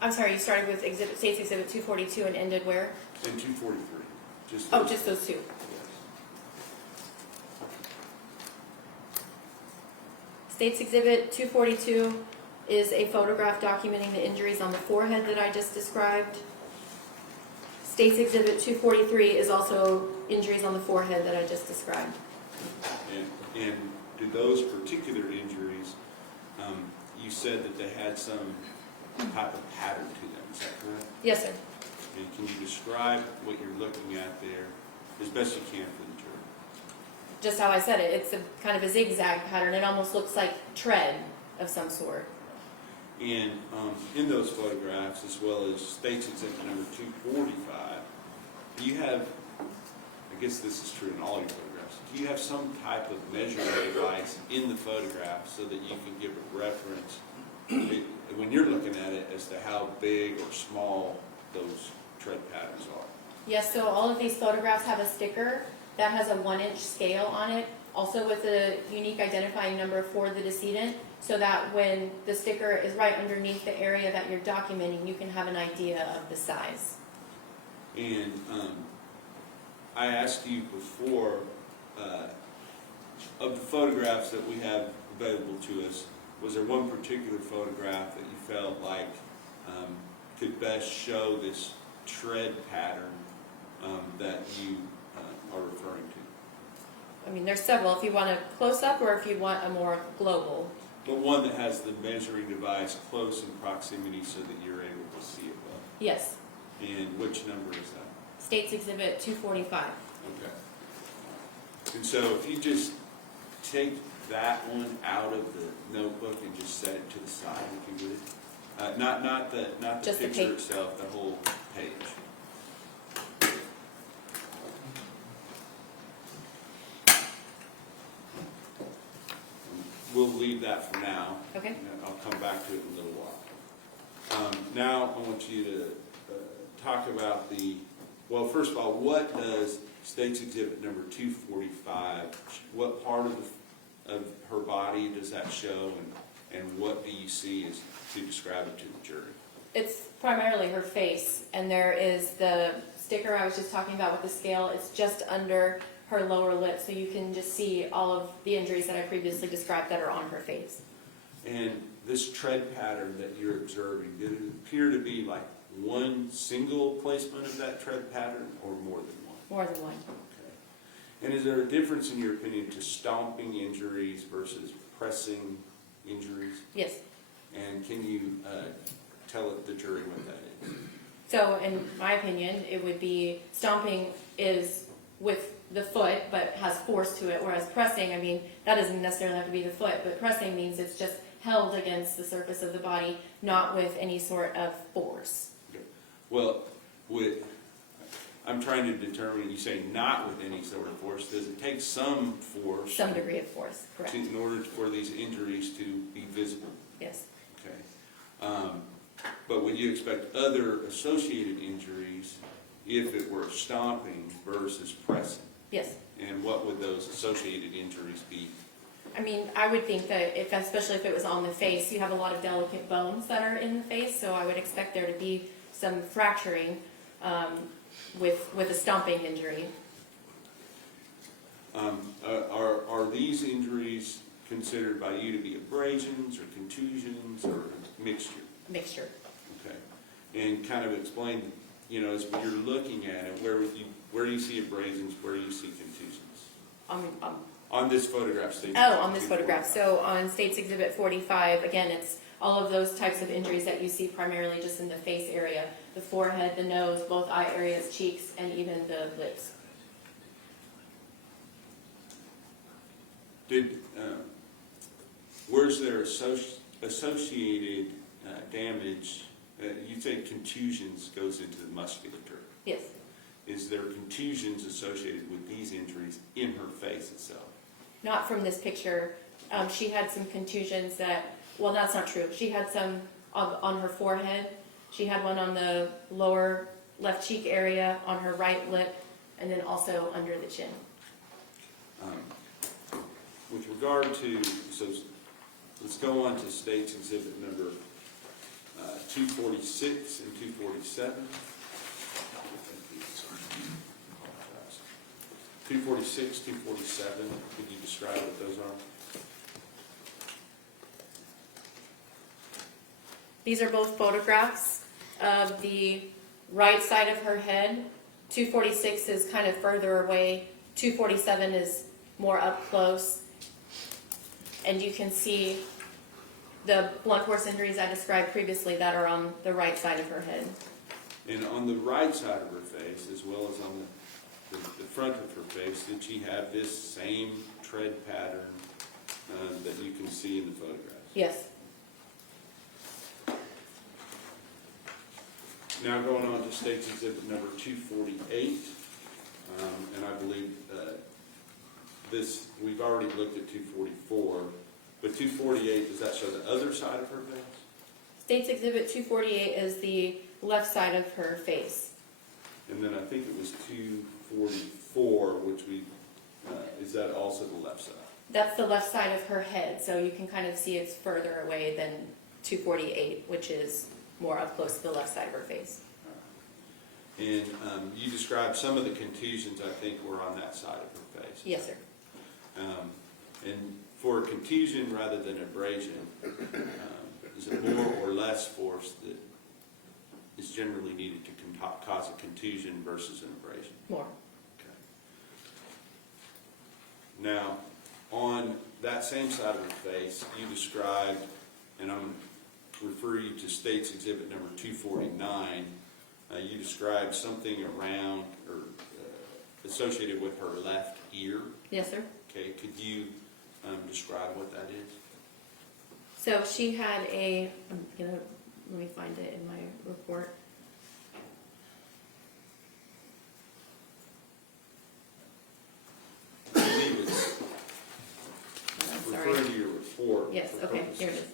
I'm sorry, you started with State's Exhibit 242 and ended where? And 243. Just Oh, those. just those two. Yes. State's Exhibit 242 is a photograph documenting the injuries on the forehead that I just described. State's Exhibit 243 is also injuries on the forehead that I just described. And do those particular injuries, you said that they had some type of pattern to them, is that correct? Yes, sir. And can you describe what you're looking at there as best you can for the jury? Just how I said it, it's a kind of a zigzag pattern. It almost looks like tread of some sort. And in those photographs, as well as State's Exhibit number 245, you have, I guess this is true in all your photographs, do you have some type of measuring device in the photograph so that you can give a reference when you're looking at it as to how big or small those tread patterns are? Yes, so all of these photographs have a sticker that has a 1-inch scale on it, also with a unique identifying number for the decedent, so that when the sticker is right underneath the area that you're documenting, you can have an idea of the size. And I asked you before, of the photographs that we have available to us, was there one particular photograph that you felt like could best show this tread pattern that you are referring to? I mean, there's several, if you want a close-up or if you want a more global. But one that has the measuring device close in proximity so that you're able to see it well. Yes, And which number is that? State's Exhibit 245. Okay. And so if you just take that one out of the notebook and just set it to the side, if you would. Not the Just the picture page. itself, the whole page. We'll leave that for now. Okay. And I'll come back to it in a little while. Now I want you to talk about well, first of all, what does State's Exhibit number 245, what part of her body does that show, and what do you see as to describe it to the jury? It's primarily her face, and there is the sticker I was just talking about with the scale. It's just under her lower lip, so you can just see all of the injuries that I previously described that are on her face. And this tread pattern that you're observing, did it appear to be like one single placement of that tread pattern or more than one? More than one. Okay. And is there a difference in your opinion to stomping injuries versus pressing injuries? Yes. And can you tell the jury what that is? So in my opinion, it would be stomping is with the foot but has force to it, whereas pressing, I mean, that doesn't necessarily have to be the foot, but pressing means it's just held against the surface of the body, not with any sort of force. Okay. Well, I'm trying to determine, you say not with any sort of force, does it take some force? Some degree of force, correct. In order for these injuries to be visible? Yes. Okay. But would you expect other associated injuries if it were stomping versus pressing? Yes. And what would those associated injuries be? I mean, I would think that especially if it was on the face, you have a lot of delicate bones that are in the face, so I would expect there to be some fracturing. with a stomping injury. Are these injuries considered by you to be abrasions or contusions or mixture? Mixture. Okay. And kind of explain, as you're looking at it, where do you see abrasions, where do you see contusions? On this photograph, States On this Exhibit photograph. 45. So on States Exhibit 45, again, it's all of those types of injuries that you see primarily just in the face area, the forehead, the nose, both eye areas, cheeks, and even the lips. Where's there associated damage? You say contusions goes into the musculature. Yes. Is there contusions associated with these injuries in her face itself? Not from this picture. She had some contusions well, that's not true. She had some on her forehead. She had one on the lower left cheek area, on her right lip, and then also under the chin. With regard to, let's go on to States Exhibit number 246 and 247. 246, 247, could you describe what those are? These are both photographs of the right side of her head. 246 is kind of further away. 247 is more up close. And you can see the blunt force injuries I described previously that are on the right side of her head. And on the right side of her face, as well as on the front of her face, did she have this same tread pattern that you can see in the photographs? Yes. Now going on to States Exhibit number 248, and I believe we've already looked at 244, but 248, does that show the other side of her face? States Exhibit 248 is the left side of her face. And then I think it was 244, which is that also the left side? That's the left side of her head, so you can kind of see it's further away than 248, which is more up close to the left side of her face. And you described some of the contusions, I think, were on that side of her face. Yes, sir. And for a contusion rather than abrasion, is it more or less force that is generally needed to cause a contusion versus an abrasion? More. Okay. Now, on that same side of her face, you described, and I'm refer you to States Exhibit number 249, you described something around or associated with her left ear. Yes, sir. Okay, could you describe what that is? So she had let me find it in my report. I believe it's Sorry. referring to your report. Yes, for okay, purposes. here it is.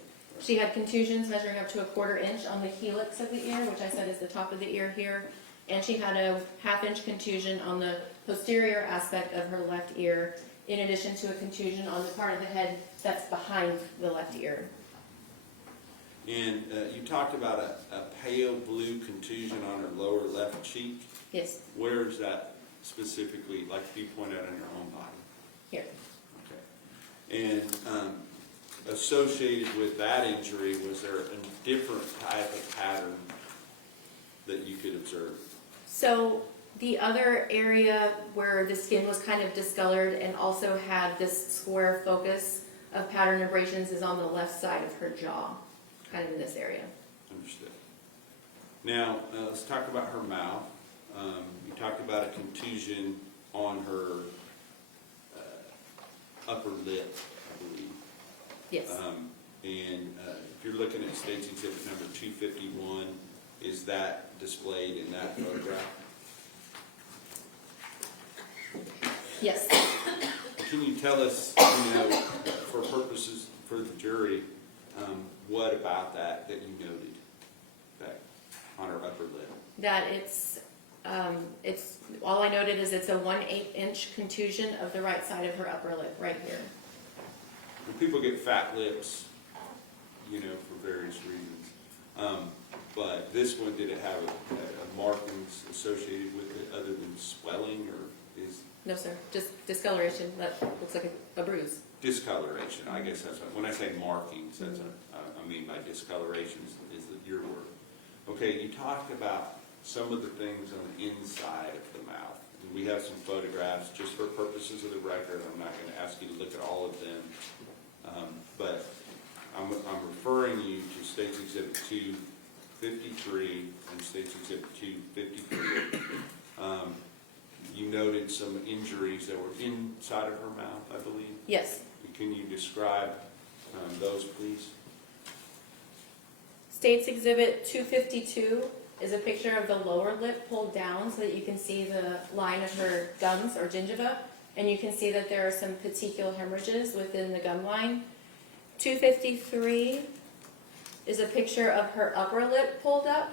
She had contusions measuring up to 1/4 inch on the helix of the ear, which I said is the top of the ear here. And she had a 1/2 inch contusion on the posterior aspect of her left ear, in addition to a contusion on the part of the head that's behind the left ear. And you talked about a pale blue contusion on her lower left cheek. Yes, Where is that specifically, like you point out on your own body? here. Okay. And associated with that injury, was there a different type of pattern that you could observe? So the other area where the skin was kind of discolored and also had this square focus of pattern abrasions is on the left side of her jaw, kind of in this area. Understood. Now, let's talk about her mouth. You talked about a contusion on her upper lip, I believe. Yes. And if you're looking at States Exhibit number 251, is that displayed in that photograph? Yes. Can you tell us, for purposes for the jury, what about that you noted that on her upper lip? That it's all I noted is it's a 1/8 inch contusion of the right side of her upper lip, right here. When people get fat lips, for various reasons, but this one, did it have a markings associated with it other than swelling, or is No, sir, just discoloration, that looks like a bruise. discoloration? I guess that's what, when I say markings, that's what I mean by discoloration is your word. Okay, you talked about some of the things on the inside of the mouth. And we have some photographs, just for purposes of the record. I'm not going to ask you to look at all of them. But I'm referring you to State's Exhibit 253 and State's Exhibit 253. You noted some injuries that were inside of her mouth, I believe. Yes. Can you describe those, please? State's Exhibit 252 is a picture of the lower lip pulled down so that you can see the line of her gums or gingiva, and you can see that there are some petechial hemorrhages within the gum line. 253 is a picture of her upper lip pulled up,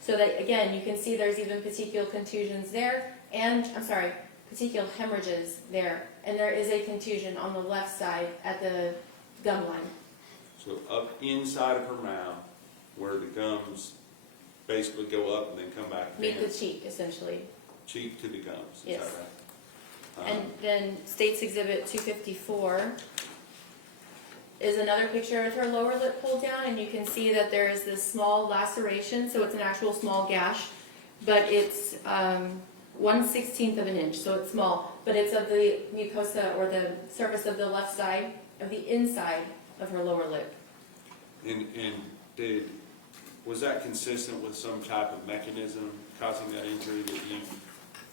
so that again you can see there's even petechial contusions there, and petechial hemorrhages there, and there is a contusion on the left side at the gum line. So up inside of her mouth, where the gums basically go up and then come back down. Meet the cheek, essentially. Cheek to the gums, is Yes. that right? And then State's Exhibit 254 is another picture of her lower lip pulled down, and you can see that there is this small laceration, so it's an actual small gash, but it's 1/16 of an inch, so it's small, but it's of the mucosa or the surface of the left side of the inside of her lower lip. And was that consistent with some type of mechanism causing that injury that you?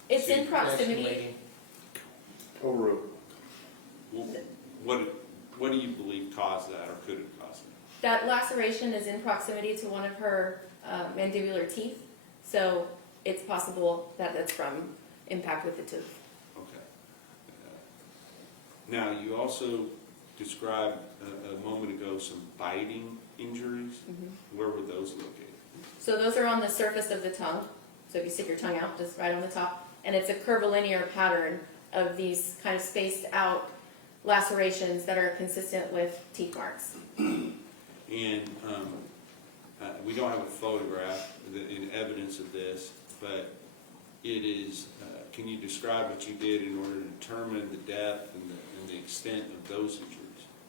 It's in See, proximity. Lady. Overruled. What do you believe caused that or could have caused it? That laceration is in proximity to one of her mandibular teeth, so it's possible that that's from impact with the tooth. Okay. Now, you also described a moment ago some biting injuries. Where were those located? So those are on the surface of the tongue. So if you stick your tongue out, just right on the top, and it's a curvilinear pattern of these kind of spaced out lacerations that are consistent with teeth marks. And we don't have a photograph in evidence of this, but it is, can you describe what you did in order to determine the depth and the extent of those injuries?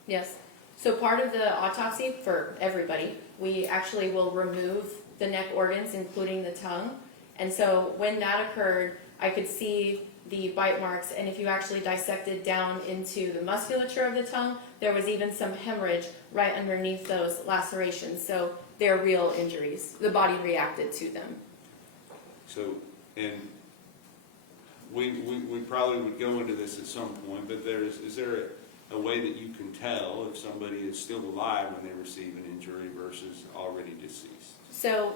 Yes. So part of the autopsy for everybody, we actually will remove the neck organs, including the tongue. And so when that occurred, I could see the bite marks, and if you actually dissected down into the musculature of the tongue, there was even some hemorrhage right underneath those lacerations. So they're real injuries. The body reacted to them. So, and we probably would go into this at some point, but is there a way that you can tell if somebody is still alive when they receive an injury versus already deceased? So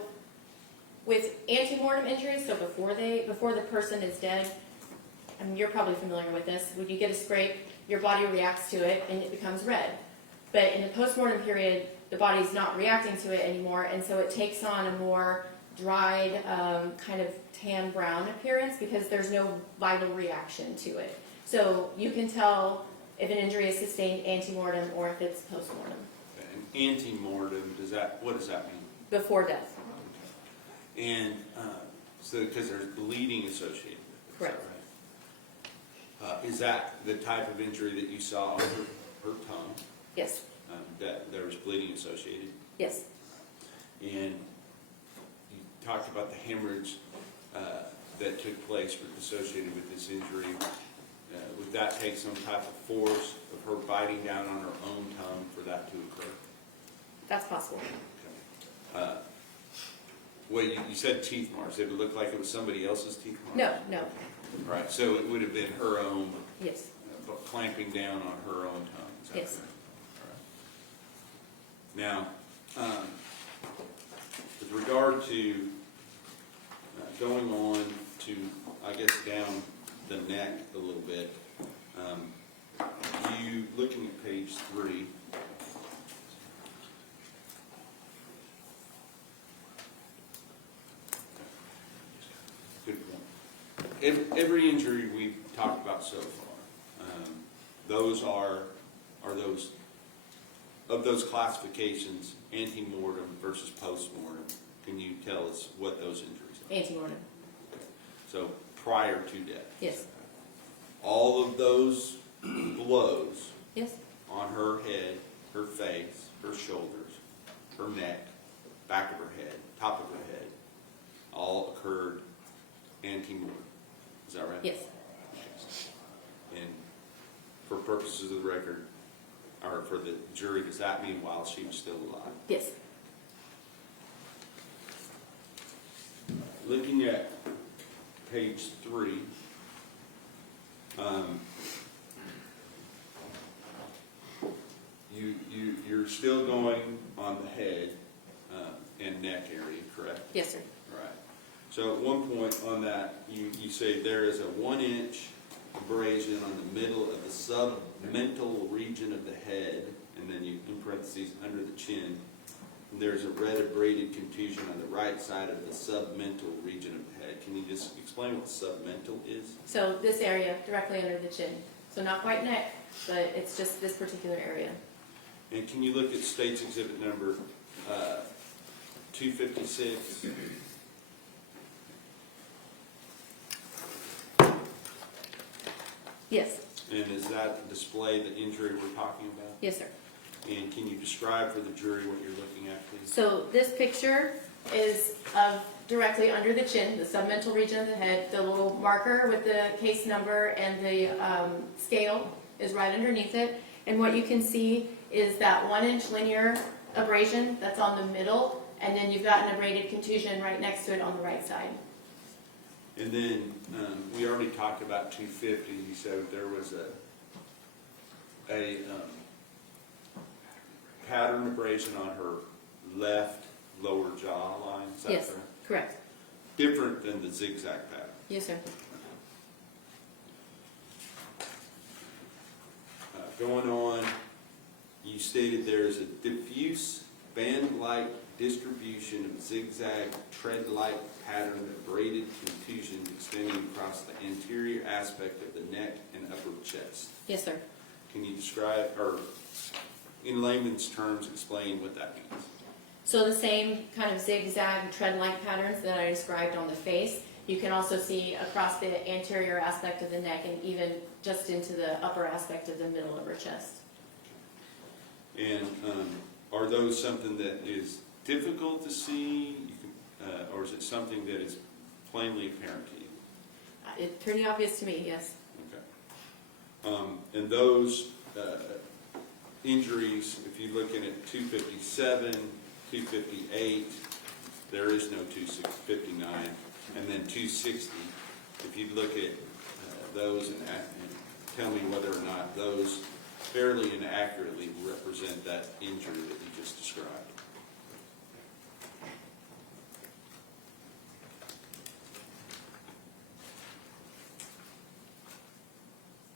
with antemortem injuries, so before the person is dead, I mean, you're probably familiar with this. When you get a scrape, your body reacts to it and it becomes red. But in the postmortem period, the body's not reacting to it anymore, and so it takes on a more dried, kind of tan brown appearance because there's no vital reaction to it. So you can tell if an injury is sustained antemortem or if it's postmortem. An antemortem, what does that mean? Before death. And so, because there's bleeding associated with it. Correct. Is that right? Is that the type of injury that you saw on her tongue? Yes. That there was bleeding associated? Yes. And you talked about the hemorrhage that took place associated with this injury. Would that take some type of force of her biting down on her own tongue for that to occur? That's possible. Okay. Well, you said teeth marks. Did it look like it was somebody else's teeth marks? No. Right, so it would have been her own, Yes. clamping down on her own tongue. Is that Yes. correct? All right. Now, with regard to going on to, I guess, down the neck a little bit, you looking at page 3. Good point. Every injury we've talked about so far, those are those of those classifications, antemortem versus postmortem. Can you tell us what those injuries Antemortem. So prior to death. Yes. All of those blows Yes. on her head, her face, her shoulders, her neck, back of her head, top of her head, all occurred antemortem. Is that right? Yes. And for purposes of the record, or for the jury, does that mean while she was still alive? Yes. Looking at page 3, you're still going on the head and neck area, correct? Yes, sir. Right. So at one point on that, you say there is a 1-inch abrasion on the middle of the submental region of the head, and then you, in parentheses, under the chin. And there's a red abraded contusion on the right side of the submental region of the head. Can you just explain what submental is? So this area directly under the chin. So not quite neck, but it's just this particular area. And can you look at State's Exhibit number 256? Yes. And is that display the injury we're talking about? Yes, sir. And can you describe for the jury what you're looking at, please? So this picture is of directly under the chin, the submental region of the head. The little marker with the case number and the scale is right underneath it. And what you can see is that 1-inch linear abrasion that's on the middle, and then you've got an abraded contusion right next to it on the right side. And then we already talked about 250. You said there was a pattern abrasion on her left lower jaw line. Is that Yes, correct? correct. Different than the zigzag pattern. Yes, sir. Going on, you stated there is a diffuse band-like distribution of zigzag tread-like pattern of braided contusions extending across the anterior aspect of the neck and upper chest. Yes, sir. Can you describe, or in layman's terms, explain what that means? So the same kind of zigzag tread-like patterns that I described on the face, you can also see across the anterior aspect of the neck and even just into the upper aspect of the middle of her chest. And are those something that is difficult to see, or is it something that is plainly apparent to you? It's pretty obvious to me, yes. Okay. And those injuries, if you're looking at 257, 258, there is no 259, and then 260. If you look at those and tell me whether or not those fairly and accurately represent that injury that you just described.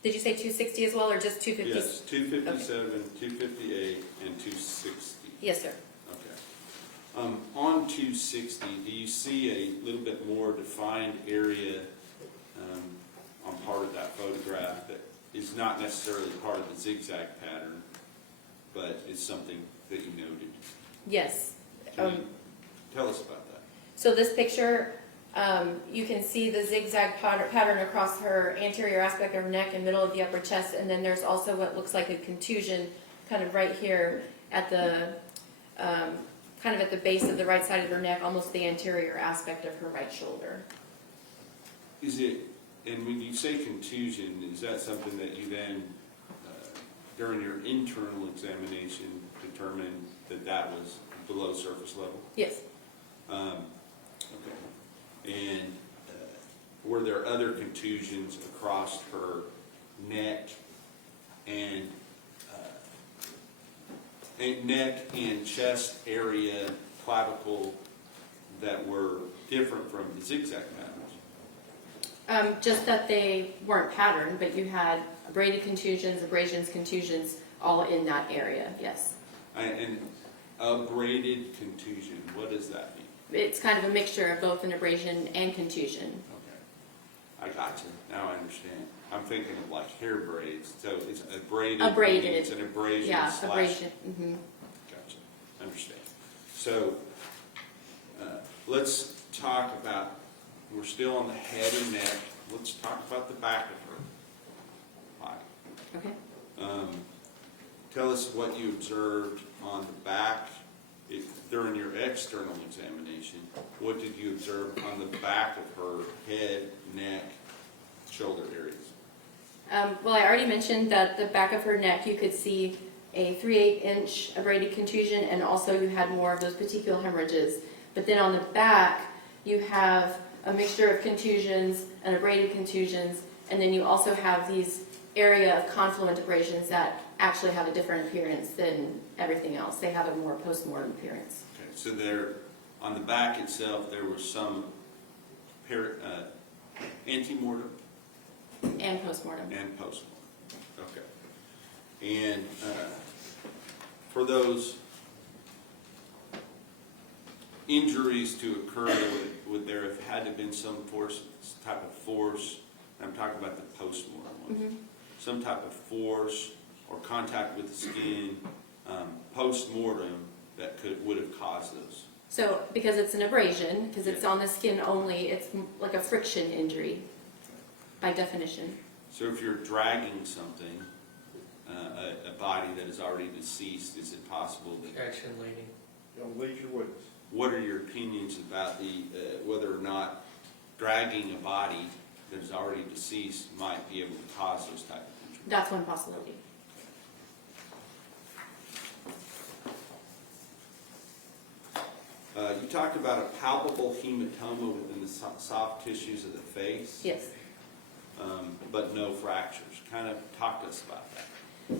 Did you say 260 as well, or just 250? Yes, 257, 258, and 260. Yes, sir. Okay. On 260, do you see a little bit more defined area on part of that photograph that is not necessarily part of the zigzag pattern, but is something that you noted? Yes. Can you tell us about that? So this picture, you can see the zigzag pattern across her anterior aspect of her neck and middle of the upper chest, and then there's also what looks like a contusion kind of right here at the kind of at the base of the right side of her neck, almost the anterior aspect of her right shoulder. Is it, and when you say contusion, is that something that you then, during your internal examination, determined that that was below surface level? Yes. Okay. And were there other contusions across her neck and neck and chest area, clavicle, that were different from the zigzag patterns? Just that they weren't patterned, but you had abraded contusions, abrasions, contusions, all in that area, yes. And abraded contusion, what does that mean? It's kind of a mixture of both an abrasion and contusion. Okay, I got you. Now I understand. I'm thinking of like hair braids. So it's abraded. Abraded. It's an abrasion. Yeah, slash. abrasion. Mm-hmm. Gotcha. Understand. So let's talk about we're still on the head and neck. Let's talk about the back of her body. Okay. Tell us what you observed on the back during your external examination. What did you observe on the back of her head, neck, shoulder areas? Well, I already mentioned that the back of her neck, you could see a 3/8 inch abraded contusion, and also you had more of those petechial hemorrhages. But then on the back, you have a mixture of contusions and abraded contusions, and then you also have these area of confluent abrasions that actually have a different appearance than everything else. They have a more postmortem appearance. Okay, so there, on the back itself, there was some antemortem And postmortem. and postmortem. Okay. And for those injuries to occur, would there have had to been some type of force? I'm talking about the postmortem ones. Mm-hmm. Some type of force or contact with the skin post-mortem that would have caused those. So, because it's an abrasion, because it's on the skin only, it's like a friction injury by definition. So if you're dragging something, a body that is already deceased, is it possible that... Action leading. Don't lead your witness. What are your opinions about whether or not dragging a body that is already deceased might be able to cause those type of injuries? That's one possibility. You talked about a palpable hematoma within the soft tissues of the face, Yes. but no fractures. Kind of talk to us about that.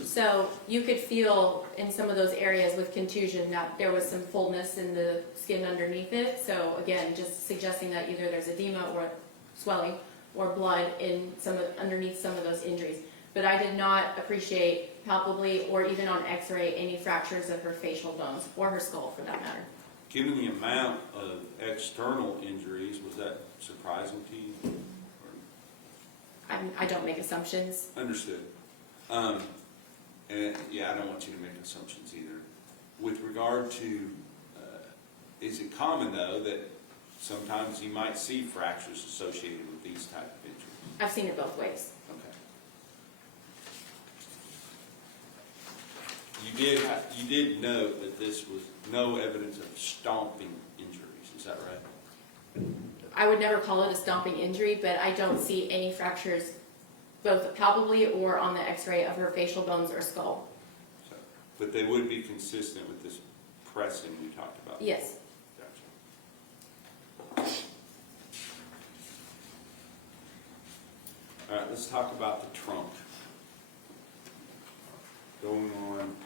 So you could feel in some of those areas with contusion that there was some fullness in the skin underneath it. So again, just suggesting that either there's edema or swelling or blood in underneath some of those injuries. But I did not appreciate palpably or even on x-ray any fractures of her facial bones or her skull for that matter. Given the amount of external injuries, was that surprising to you? I don't make assumptions. Understood. And yeah, I don't want you to make assumptions either. With regard to, is it common though that sometimes you might see fractures associated with these type of injuries? I've seen it both ways. Okay. You did note that this was no evidence of stomping injuries. Is that right? I would never call it a stomping injury, but I don't see any fractures both palpably or on the x-ray of her facial bones or skull. So, but they would be consistent with this pressing we talked about? Yes. Gotcha. All right, let's talk about the trunk. Going on.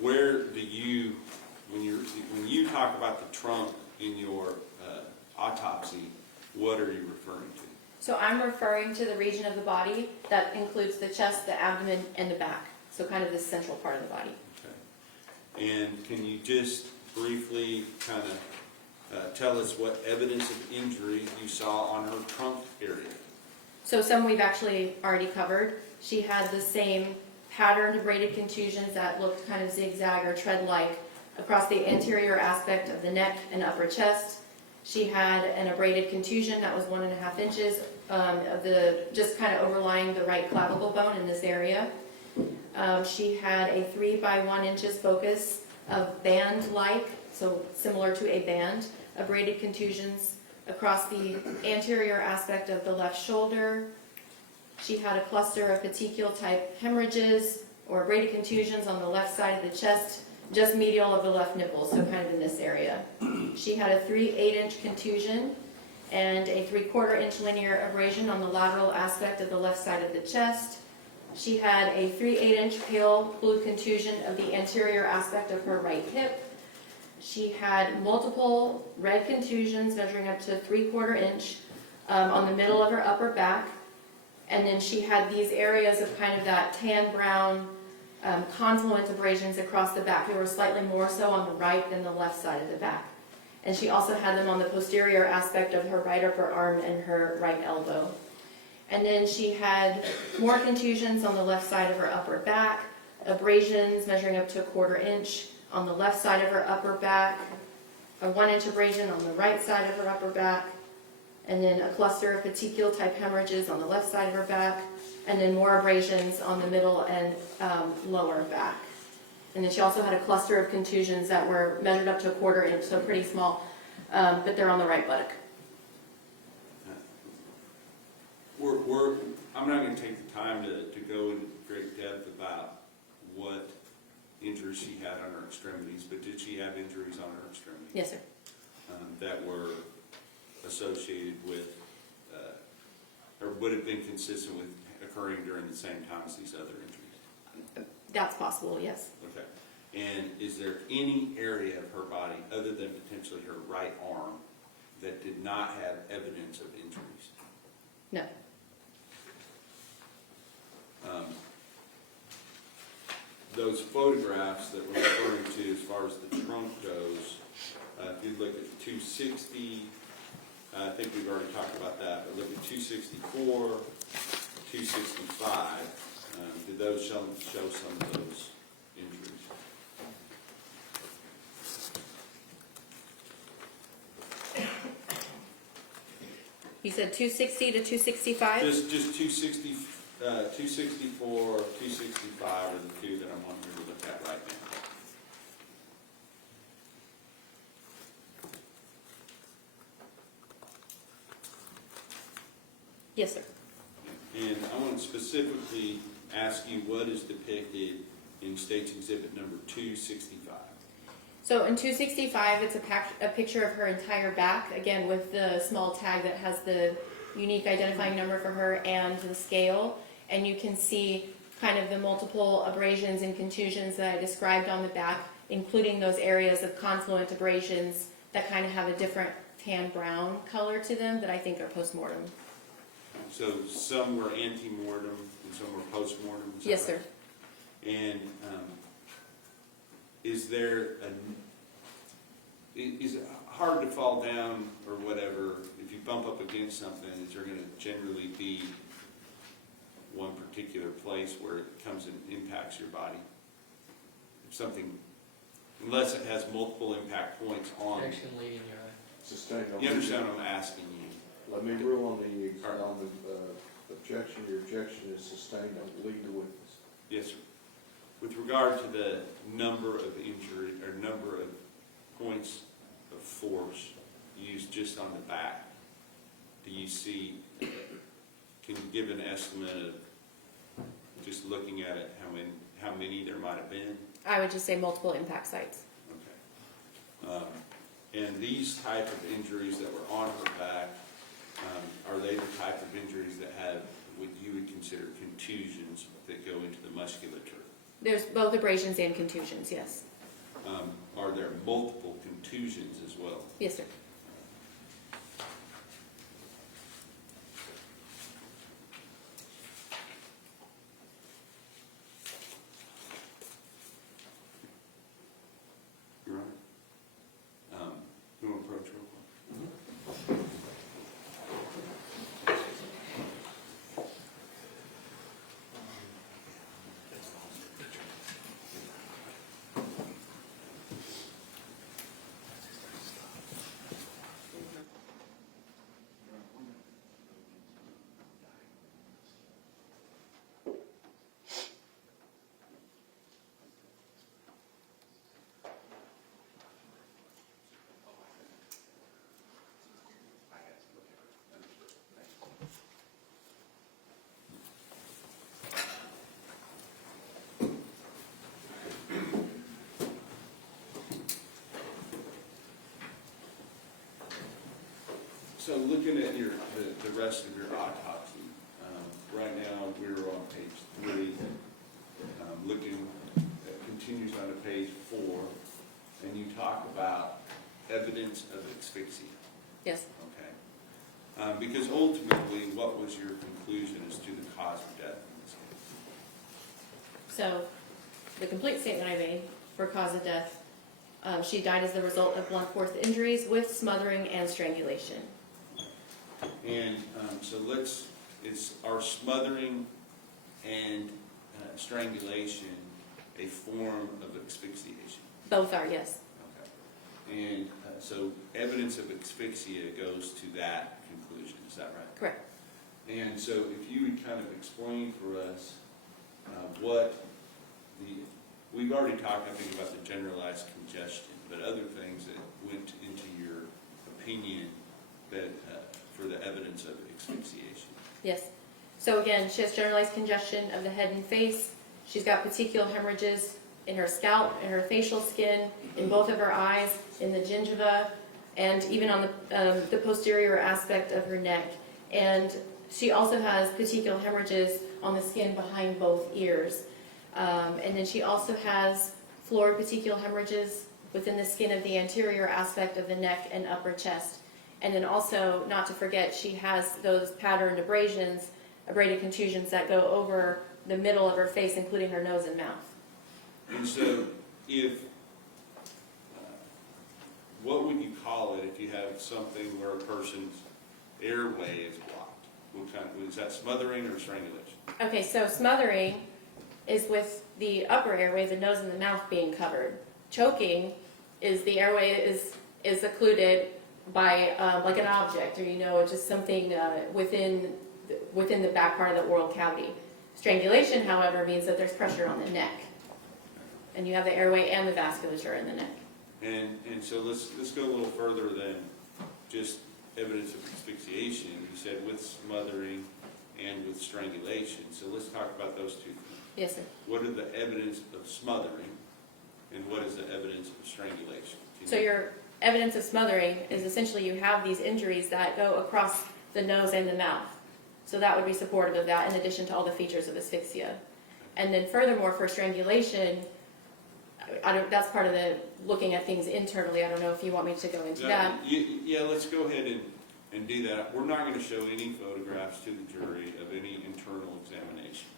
Where do you, when you talk about the trunk in your autopsy, what are you referring to? So I'm referring to the region of the body that includes the chest, the abdomen, and the back. So kind of the central part of the body. Okay. And can you just briefly kind of tell us what evidence of injury you saw on her trunk area? So some we've actually already covered. She had the same patterned abraded contusions that looked kind of zigzag or tread-like across the anterior aspect of the neck and upper chest. She had an abraded contusion that was 1.5 inches of just kind of overlying the right clavicle bone in this area. She had a 3 by 1 inches focus of band-like, so similar to a band, abraded contusions across the anterior aspect of the left shoulder. She had a cluster of petechial type hemorrhages or abraded contusions on the left side of the chest, just medial of the left nipple, so kind of in this area. She had a 3/8 inch contusion and a 3/4 inch linear abrasion on the lateral aspect of the left side of the chest. She had a 3/8 inch pale blue contusion of the anterior aspect of her right hip. She had multiple red contusions measuring up to 3/4 inch on the middle of her upper back. And then she had these areas of kind of that tan brown confluent abrasions across the back. They were slightly more so on the right than the left side of the back. And she also had them on the posterior aspect of her right upper arm and her right elbow. And then she had more contusions on the left side of her upper back, abrasions measuring up to 1/4 inch on the left side of her upper back, a 1-inch abrasion on the right side of her upper back, and then a cluster of petechial type hemorrhages on the left side of her back, and then more abrasions on the middle and lower back. And then she also had a cluster of contusions that were measured up to a 1/4 inch, so pretty small, but they're on the right buttock. I'm not going to take the time to go into great depth about what injuries she had on her extremities, but did she have injuries on her extremities? Yes, sir. That were associated with, or would have been consistent with occurring during the same time as these other injuries? That's possible, yes. Okay. And is there any area of her body, other than potentially her right arm, that did not have evidence of injuries? No. Those photographs that we're referring to as far as the trunk goes, if you look at 260, I think we've already talked about that, but look at 264, 265, did those show some of those injuries? You said 260 to 265? Just 260, 264, 265 are the two that I'm wanting to look at right now. Yes, sir. And I want to specifically ask you what is depicted in State's Exhibit number 265. So in 265, it's a picture of her entire back, again with the small tag that has the unique identifying number for her and the scale. And you can see kind of the multiple abrasions and contusions that I described on the back, including those areas of confluent abrasions that kind of have a different tan brown color to them that I think are postmortem. So some were antemortem and some were postmortem? Is that Yes, right? sir. And is it hard to fall down or whatever, if you bump up against something, is there going to generally be one particular place where it comes and impacts your body? If something, unless it has multiple impact points on. Action leading your eye. Sustained. You understand what I'm asking you? Let me rule on the objection. Your objection is sustained. Don't lead the witness. Yes, sir. With regard to the number of injury, or number of points of force used just on the back, do you see, can you give an estimate of, just looking at it, how many there might have been? I would just say multiple impact sites. Okay. And these type of injuries that were on her back, are they the type of injuries that have what you would consider contusions that go into the musculature? There's both abrasions and contusions, yes. Are there multiple contusions as well? Yes, sir. You're right. You want to approach real quick? So looking at the rest of your autopsy, right now we're on page 3, looking, it continues on to page 4, and you talk about evidence of asphyxia. Yes. Okay. Because ultimately, what was your conclusion as to the cause of death in this case? So the complete statement I made for cause of death, she died as the result of blunt force injuries with smothering and strangulation. And so are smothering and strangulation a form of asphyxiation? Both are, yes. And so evidence of asphyxia goes to that conclusion, is that right? Correct. And so if you would kind of explain for us what we've already talked, I think, about the generalized congestion, but other things that went into your opinion that for the evidence of asphyxiation. Yes. So again, she has generalized congestion of the head and face. She's got petechial hemorrhages in her scalp, in her facial skin, in both of her eyes, in the gingiva, and even on the posterior aspect of her neck. And she also has petechial hemorrhages on the skin behind both ears. And then she also has florid petechial hemorrhages within the skin of the anterior aspect of the neck and upper chest. And then also, not to forget, she has those patterned abrasions, abraded contusions that go over the middle of her face, including her nose and mouth. And so if, what would you call it if you have something where a person's airway is blocked? What kind, is that smothering or strangulation? Okay, so smothering is with the upper airway, the nose and the mouth being covered. Choking is the airway is occluded by like an object, or just something within the back part of the oral cavity. Strangulation, however, means that there's pressure on the neck, and you have the airway and the vasculature in the neck. And so let's go a little further than just evidence of asphyxiation. You said with smothering and with strangulation. So let's talk about those two things. Yes, sir. What are the evidence of smothering, and what is the evidence of strangulation? So your evidence of smothering is essentially you have these injuries that go across the nose and the mouth. So that would be supportive of that, in addition to all the features of asphyxia. And then furthermore, for strangulation, that's part of the looking at things internally. I don't know if you want me to go into that. Yeah, let's go ahead and do that. We're not going to show any photographs to the jury of any internal examination,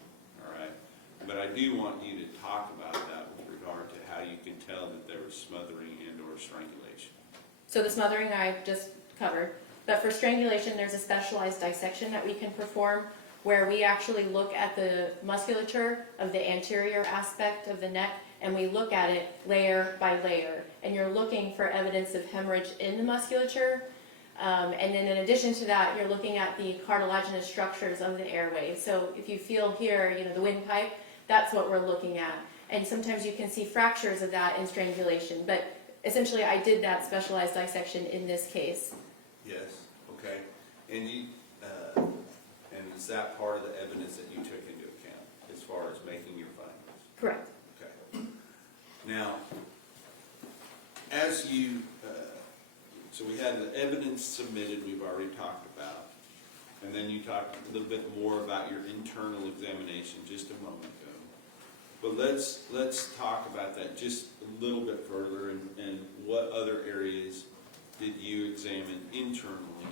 all right? But I do want you to talk about that with regard to how you can tell that there was smothering and or strangulation. So the smothering I just covered. But for strangulation, there's a specialized dissection that we can perform where we actually look at the musculature of the anterior aspect of the neck, and we look at it layer by layer. And you're looking for evidence of hemorrhage in the musculature. And then in addition to that, you're looking at the cartilaginous structures of the airway. So if you feel here, the windpipe, that's what we're looking at. And sometimes you can see fractures of that in strangulation. But essentially, I did that specialized dissection in this case. Yes, okay. And and is that part of the evidence that you took into account as far as making your findings? Correct. Okay. Now, as you, so we had the evidence submitted we've already talked about, and then you talked a little bit more about your internal examination just a moment ago. But let's talk about that just a little bit further, and what other areas did you examine internally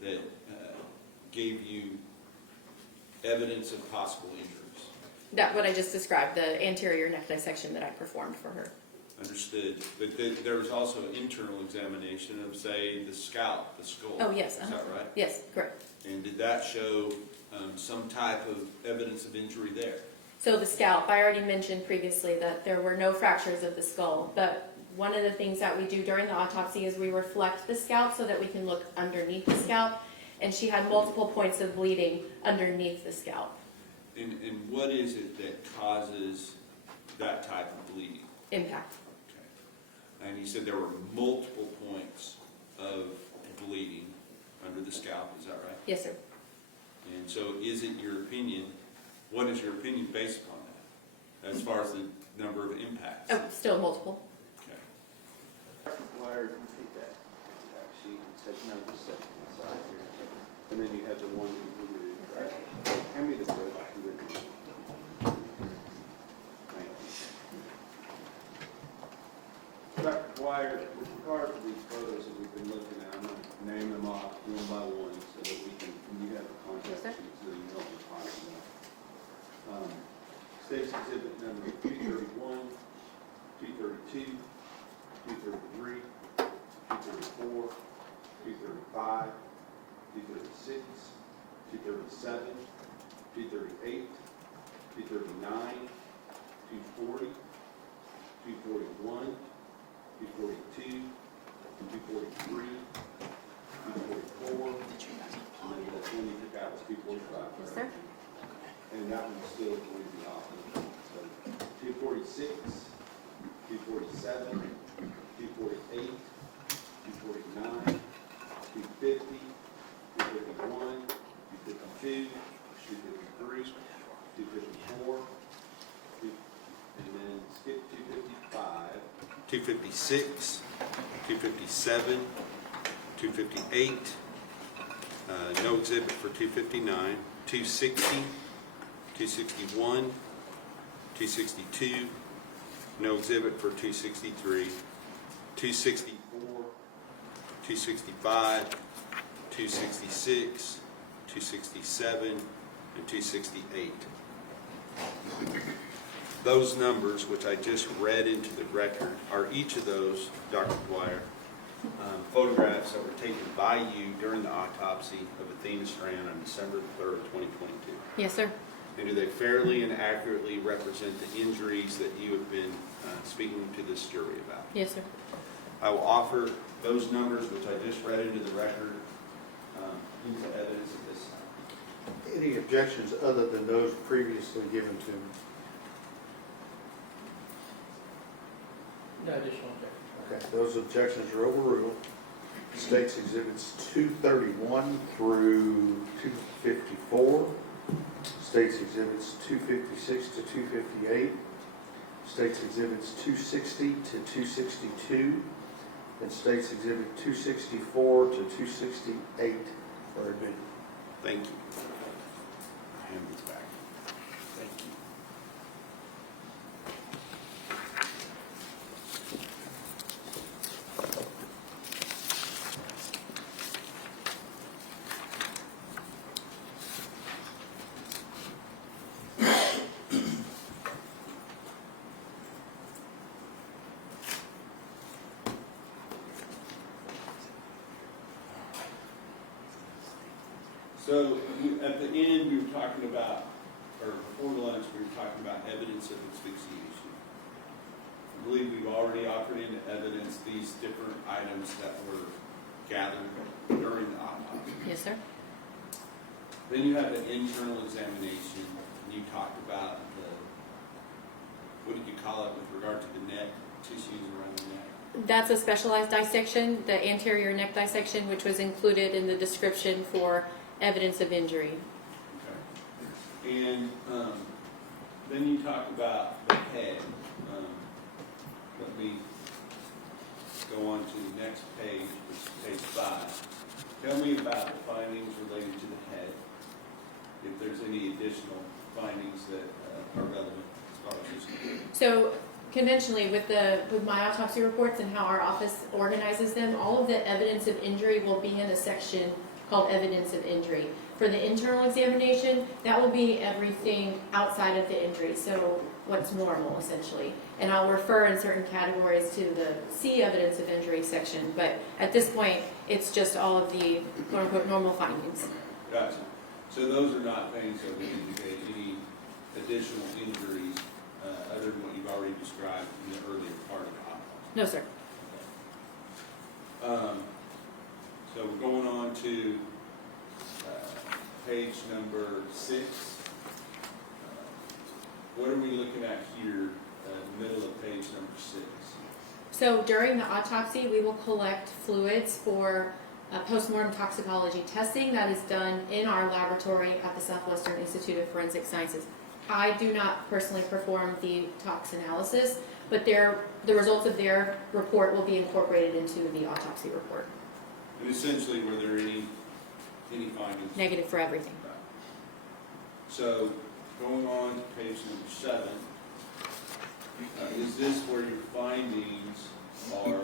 that gave you evidence of possible injuries? That what I just described, the anterior neck dissection that I performed for her. Understood. But there was also an internal examination of, say, the scalp, the skull. Oh, yes. Is that right? Yes, correct. And did that show some type of evidence of injury there? So the scalp, I already mentioned previously that there were no fractures of the skull, but one of the things that we do during the autopsy is we reflect the scalp so that we can look underneath the scalp, and she had multiple points of bleeding underneath the scalp. And what is it that causes that type of bleeding? Impact. Okay. And you said there were multiple points of bleeding under the scalp, is that right? Yes, sir. And so is it your opinion, what is your opinion based upon that, as far as the number of impacts? Oh, still multiple. Okay. Dwyer, you take that sheet and said, no, just set it aside here. And then you have the one you removed, right? Hand me the book you removed. Thank you. Dr. Dwyer, with regard to these photos that we've been looking at, I'm going to name them off one by one so that we can, when you have a contact Yes, sir. sheet, so you know what we're talking about. State's exhibit number 231, 232, 233, 234, 235, 236, 237, 238, 239, 240, 241, 242, 243, 244, and then the one you took out was 245. Yes, sir. And that one's still going to be off. So 246, 247, 248, 249, 250, 251, 252, 253, 254, and then skip 255. 256, 257, 258, no exhibit for 259, 260, 261, 262, no exhibit for 263, 264, 265, 266, 267, and 268. Those numbers, which I just read into the record, are each of those, Dr. Dwyer, photographs that were taken by you during the autopsy of Athena Strand on December 3rd, 2022. Yes, sir. And do they fairly and accurately represent the injuries that you have been speaking to this jury about? Yes, sir. I will offer those numbers, which I just read into the record, into evidence at this time. Any objections other than those previously given to me? No additional objection. Okay, those objections are overruled. State's Exhibits 231 through 254. State's Exhibits 256 to 258. State's Exhibits 260 to 262. And State's Exhibit 264 to 268 are admitted. Thank you. Hand these back. Thank you. So at the end, we were talking about, or before lunch, we were talking about evidence of asphyxiation. I believe we've already offered into evidence these different items that were gathered during the autopsy. Yes, sir. Then you had the internal examination, and you talked about the, what did you call it with regard to the neck, tissues around the neck? That's a specialized dissection, the anterior neck dissection, which was included in the description for evidence of injury. Okay. And then you talk about the head. Let me go on to the next page, which is page 5. Tell me about the findings related to the head, if there's any additional findings that are relevant as far as this is. So conventionally, with my autopsy reports and how our office organizes them, all of the evidence of injury will be in a section called evidence of injury. For the internal examination, that will be everything outside of the injury, so what's normal essentially. And I'll refer in certain categories to the C evidence of injury section, but at this point, it's just all of the quote unquote normal findings. Gotcha. So those are not things that would indicate any additional injuries other than what you've already described in the earlier part of the autopsy? No, sir. So we're going on to page number 6. What are we looking at here, the middle of page number 6? So during the autopsy, we will collect fluids for postmortem toxicology testing that is done in our laboratory at the Southwestern Institute of Forensic Sciences. I do not personally perform the tox analysis, but the results of their report will be incorporated into the autopsy report. And essentially, were there any findings? Negative for everything. Right. So going on to page number 7, is this where your findings are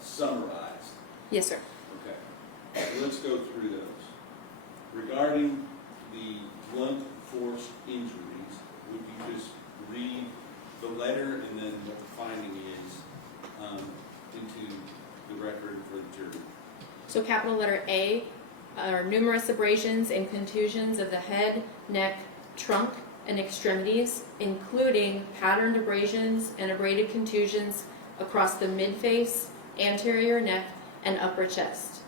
summarized? Yes, sir. Okay. So let's go through those. Regarding the blunt force injuries, would you just read the letter and then what the finding is into the record for the jury? So capital letter A are numerous abrasions and contusions of the head, neck, trunk, and extremities, including patterned abrasions and abraded contusions across the midface, anterior neck, and upper chest.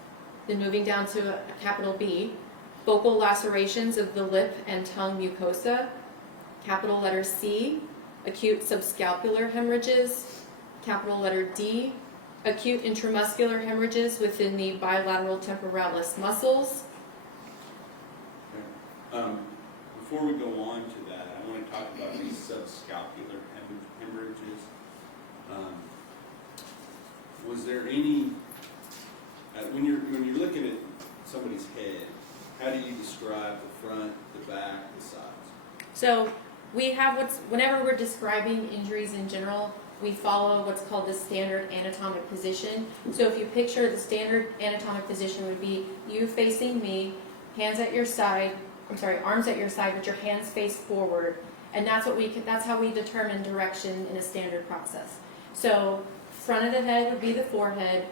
Then moving down to a capital B, focal lacerations of the lip and tongue mucosa. Capital letter C, acute subscapular hemorrhages. Capital letter D, acute intramuscular hemorrhages within the bilateral temporalis muscles. Before we go on to that, I want to talk about these subscapular hemorrhages. Was there any, when you're looking at somebody's head, how do you describe the front, the back, the sides? So we have whenever we're describing injuries in general, we follow what's called the standard anatomic position. So if you picture the standard anatomic position would be you facing me, arms at your side with your hands face forward. And that's how we determine direction in a standard process. So front of the head would be the forehead,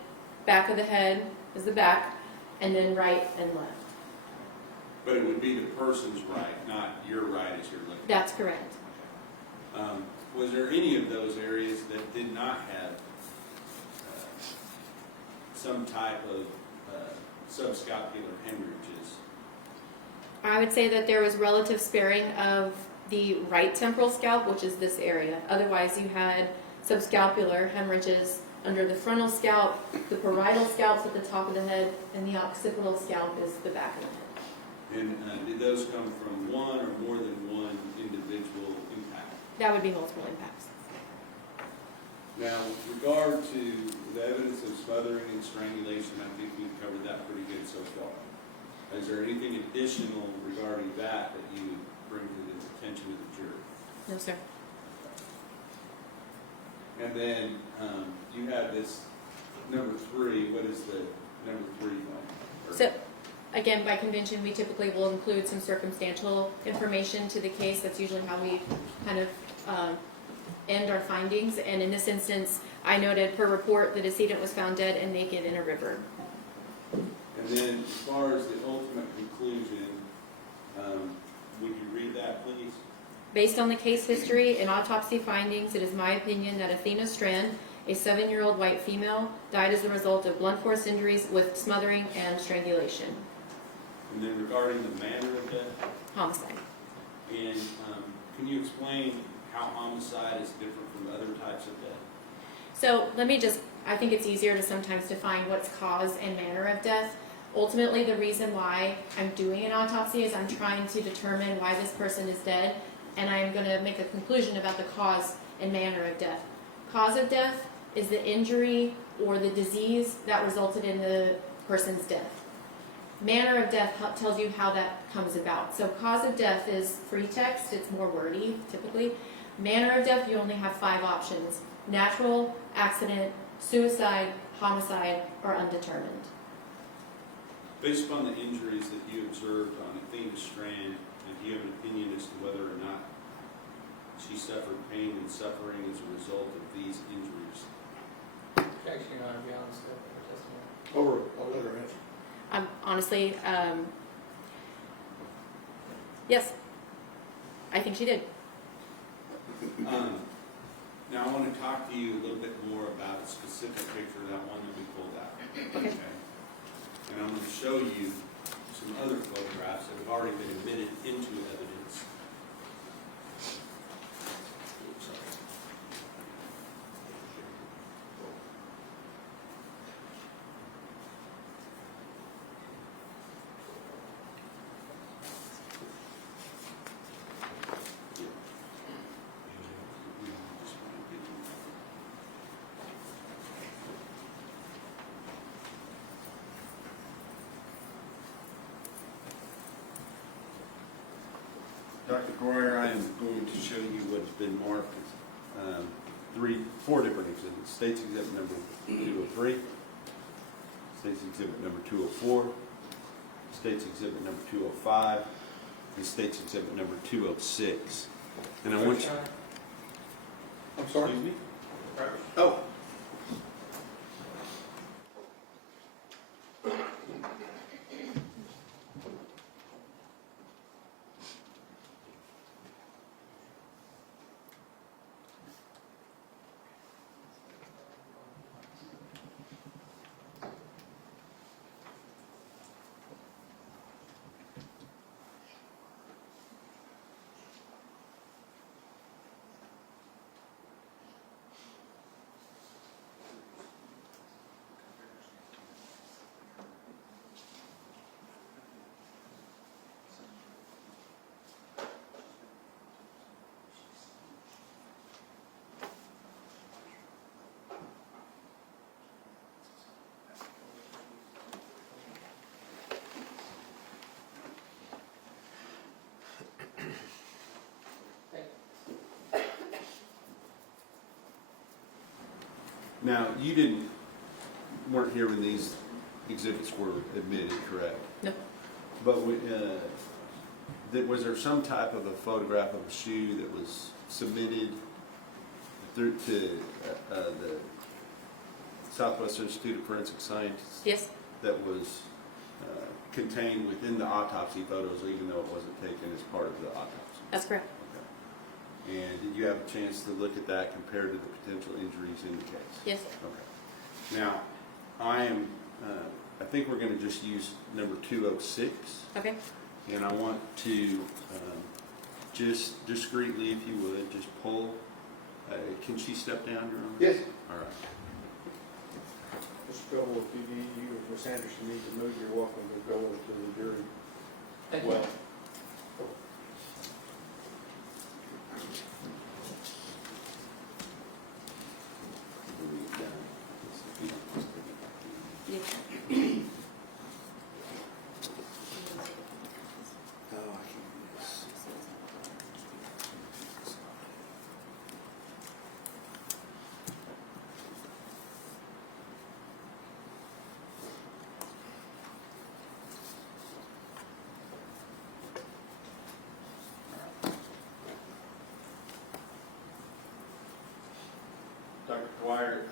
back of the head is the back, and then right and left. But it would be the person's right, not your right as you're looking. That's correct. Was there any of those areas that did not have some type of subscapular hemorrhages? I would say that there was relative sparing of the right temporal scalp, which is this area. Otherwise, you had subscapular hemorrhages under the frontal scalp, the parietal scalps at the top of the head, and the occipital scalp is the back of the head. And did those come from one or more than one individual impact? That would be multiple impacts. Now, with regard to the evidence of smothering and strangulation, I think we've covered that pretty good so far. Is there anything additional regarding that you would bring to the attention of the jury? No, sir. And then you have this number 3. What is the number 3 one? So, again, by convention, we typically will include some circumstantial information to the case. That's usually how we kind of end our findings. And in this instance, I noted per report the decedent was found dead and naked in a river. And then as far as the ultimate conclusion, would you read that, please? Based on the case history and autopsy findings, it is my opinion that Athena Strand, a 7-year-old white female, died as a result of blunt force injuries with smothering and strangulation. And then regarding the manner of death? Homicide. And can you explain how homicide is different from other types of death? So I think it's easier to sometimes define what's cause and manner of death. Ultimately, the reason why I'm doing an autopsy is I'm trying to determine why this person is dead, and I'm going to make a conclusion about the cause and manner of death. Cause of death is the injury or the disease that resulted in the person's death. Manner of death tells you how that comes about. So cause of death is free text, it's more wordy typically. Manner of death, you only have 5 options: natural, accident, suicide, homicide, or undetermined. Based upon the injuries that you observed on Athena Strand, do you have an opinion as to whether or not she suffered pain and suffering as a result of these injuries? Actually, Your Honor, to be honest with her testimony. I'll let her answer. Honestly, yes, I think she did. Now I want to talk to you a little bit more about a specific picture, that one that we pulled out. Okay. And I'm going to show you some other photographs that have already been admitted into evidence. Oops, sorry. Dr. Dwyer, I am going to show you what's been marked as 4 different exhibits. State's Exhibit number 203, State's Exhibit number 204, State's Exhibit number 205, and State's Exhibit number 206. And I want you... I'm sorry? Excuse me? Oh. Now, weren't here when these exhibits were admitted, correct? No. But was there some type of a photograph of a shoe that was submitted through to the Southwest Institute of Forensic Science Yes, that was contained within the autopsy photos, even though it wasn't taken as part of the autopsy? that's correct. Okay. And did you have a chance to look at that compared to the potential injuries in the case? Yes. Okay. Now, I think we're going to just use number 206. Okay. And I want to just discreetly, if you would, just pull. Can she step down, Your Honor? Yes. All right. Mr. Goble, if you or Ms. Anderson need to move, you're welcome to go into the jury. Thank you. Well, Yes. Dr. Dwyer,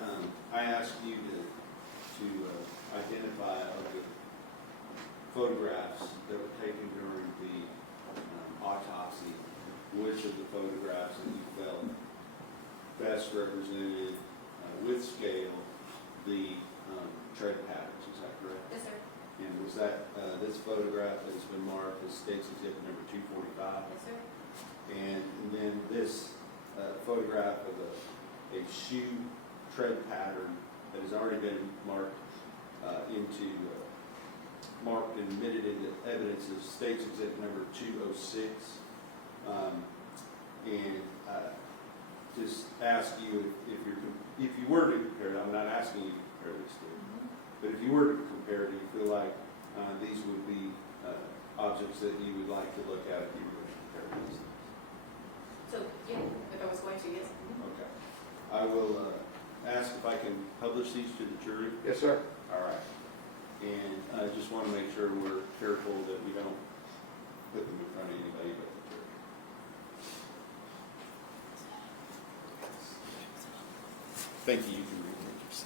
I asked you to identify of the photographs that were taken during the autopsy, which of the photographs that you felt best represented with scale the tread patterns. Is that correct? Yes, sir. And was that this photograph that has been marked as State's Exhibit number 245? Yes, sir. And then this photograph of a shoe tread pattern that has already been marked marked and admitted into evidence as State's Exhibit number 206. Just ask you if you were to compare, I'm not asking you to compare these two, but if you were to compare, do you feel like these would be objects that you would like to look at if you were to compare these things? So, yeah, if I was going to, yes. Okay. I will ask if I can publish these to the jury. yes, sir. All right. And I just want to make sure we're careful that we don't put them in front of anybody but the jury. Thank you. You can read your seat.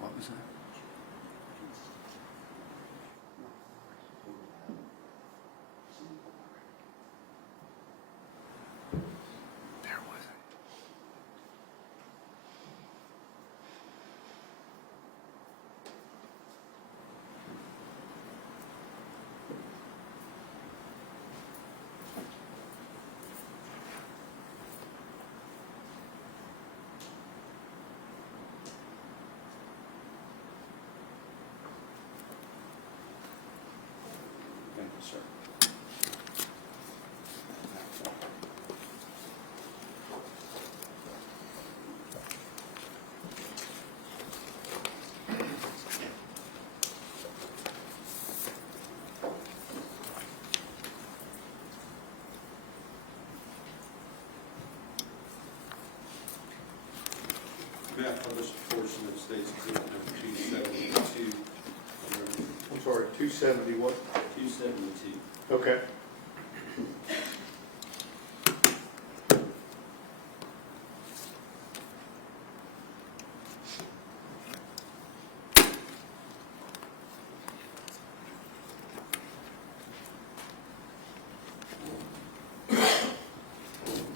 What was that? There was it. Thank you, sir. May I publish a portion of State's Exhibit number 272? I'm sorry, 270 what? 272. Okay.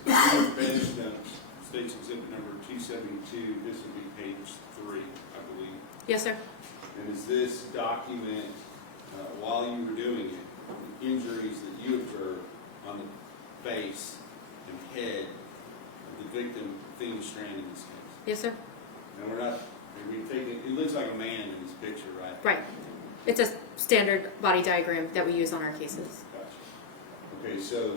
Bench notes, states exhibit number 272, this would be page 3, I believe. Yes, sir. And is this document, while you were doing it, the injuries that you observed on the face and head of the victim, Athena Strand in this case? Yes, sir. And we're not, it looks like a man in this picture, right? Right. It's a standard body diagram that we use on our cases. Gotcha. Okay, so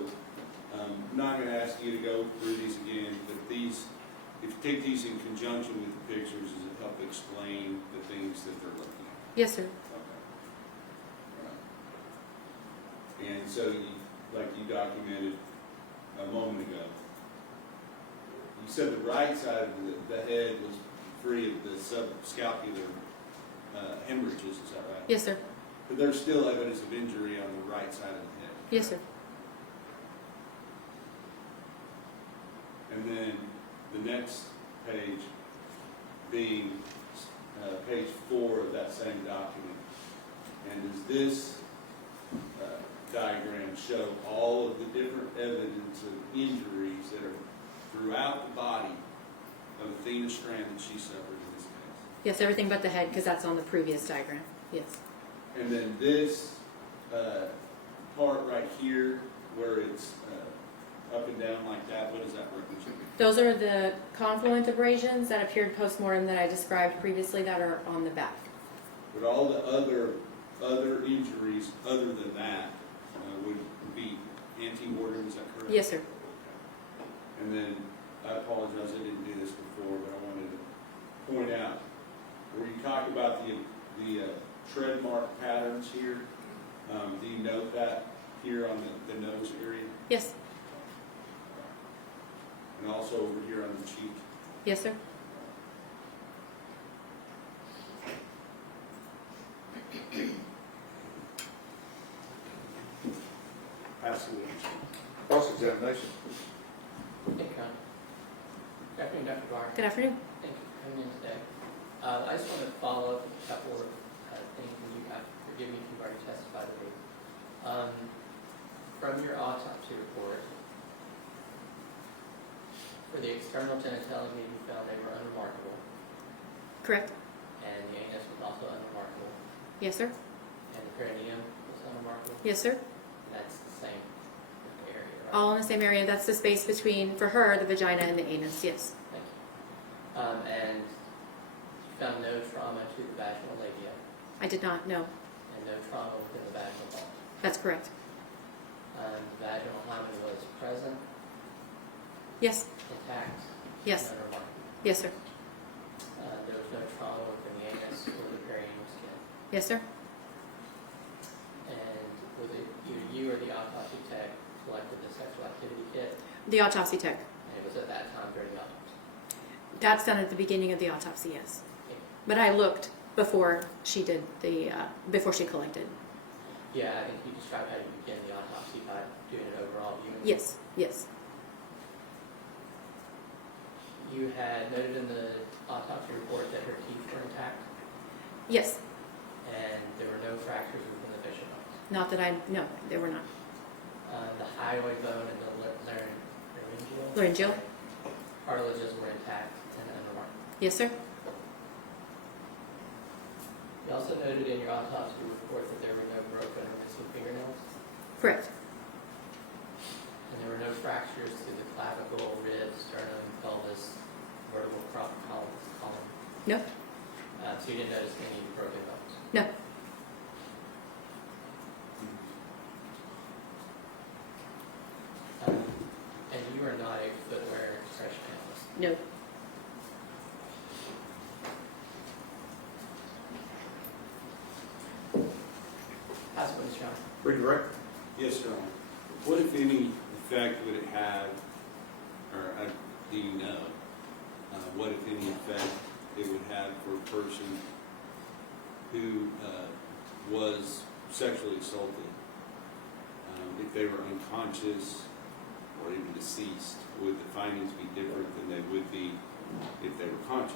I'm not going to ask you to go through these again, but these, if you take these in conjunction with the pictures, does it help explain the things that they're looking at? Yes, sir. Okay. Right. And so, like you documented a moment ago, you said the right side of the head was free of the subscapular hemorrhages, is that right? Yes, sir. But there's still evidence of injury on the right side of the head. Yes, sir. And then the next page being page 4 of that same document. And does this diagram show all of the different evidence of injuries that are throughout the body of Athena Strand that she suffered in this case? Yes, everything but the head, because that's on the previous diagram. Yes. And then this part right here, where it's up and down like that, what does that represent? Those are the confluent abrasions that appeared post-mortem that I described previously that are on the back. But all the other injuries other than that would be antemortem, is that correct? Yes, sir. And then, I apologize, I didn't do this before, but I wanted to point out, where you talk about the tread mark patterns here, do you note that here on the nose area? Yes. And also over here on the cheek? Yes, sir. Absolutely. Cross-examination. Thank you, Con. Good afternoon, Dr. Dwyer. Good afternoon. Thank you for coming in today. I just want to follow up with a couple of things, and you have, forgive me if you've already testified to me. From your autopsy report, for the external genitalia, you found they were unremarkable, Correct. and the anus was also unremarkable, Yes, sir. and the perineum was unremarkable, Yes, sir. and that's the same area, right? All in the same area. That's the space between, for her, the vagina and the anus. Yes. Thank you. And you found no trauma to the vaginal labia, I did not know. and no trauma within the vaginal wall. That's correct. Vaginal hymen was present, Yes. intact, Yes. and unremarkable. Yes, sir. There was no trauma within the anus or the perineum skin. Yes, sir. And was it either you or the autopsy tech collected the sexual activity kit? The autopsy tech. And it was at that time during the autopsy. That's done at the beginning of the autopsy, yes. Okay. But I looked before she did before she collected. Yeah, I think you described how you began the autopsy by doing an overall view. Yes. Yes. You had noted in the autopsy report that her teeth were intact, Yes. and there were no fractures within the fissure bones. Not that no, there were not. The hyoid bone and the Laryngeal? cartilages were intact and unremarkable. Yes, sir. You also noted in your autopsy report that there were no broken or missing fingernails, Correct. and there were no fractures to the clavicle, ribs, sternum, pelvis, vertebral column. No. So you didn't notice any broken bones. No. And you are not a footwear expression analyst. No. That's what it's showing. Redirect. Yes, Your Honor. What, if any, effect would it have, or do you know, what, if any, effect it would have for a person who was sexually assaulted if they were unconscious or even deceased, would the findings be different than they would be if they were conscious?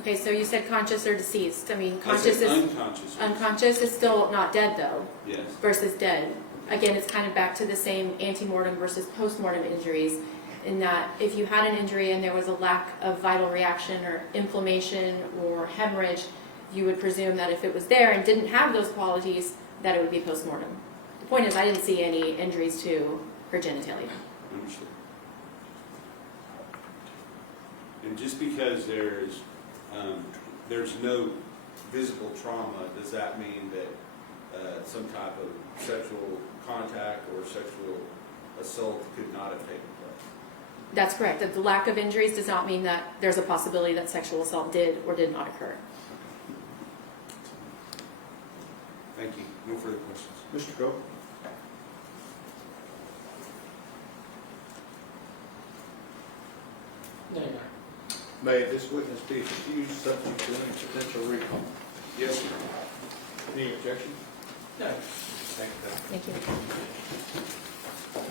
Okay, so you said conscious or deceased. I mean, I conscious said is, unconscious. unconscious is still not dead though, Yes. versus dead. Again, it's kind of back to the same antemortem versus postmortem injuries, in that if you had an injury and there was a lack of vital reaction or inflammation or hemorrhage, you would presume that if it was there and didn't have those qualities, that it would be postmortem. The point is, I didn't see any injuries to her genitalia. Understood. And just because there's no physical trauma, does that mean that some type of sexual contact or sexual assault could not have taken place? That's correct. That the lack of injuries does not mean that there's a possibility that sexual assault did or did not occur. Thank you. No further questions. Mr. Coe? No, no. May this witness be excused subject to any potential recall? Yes, sir. Any objection? No. Thank you. Thank you.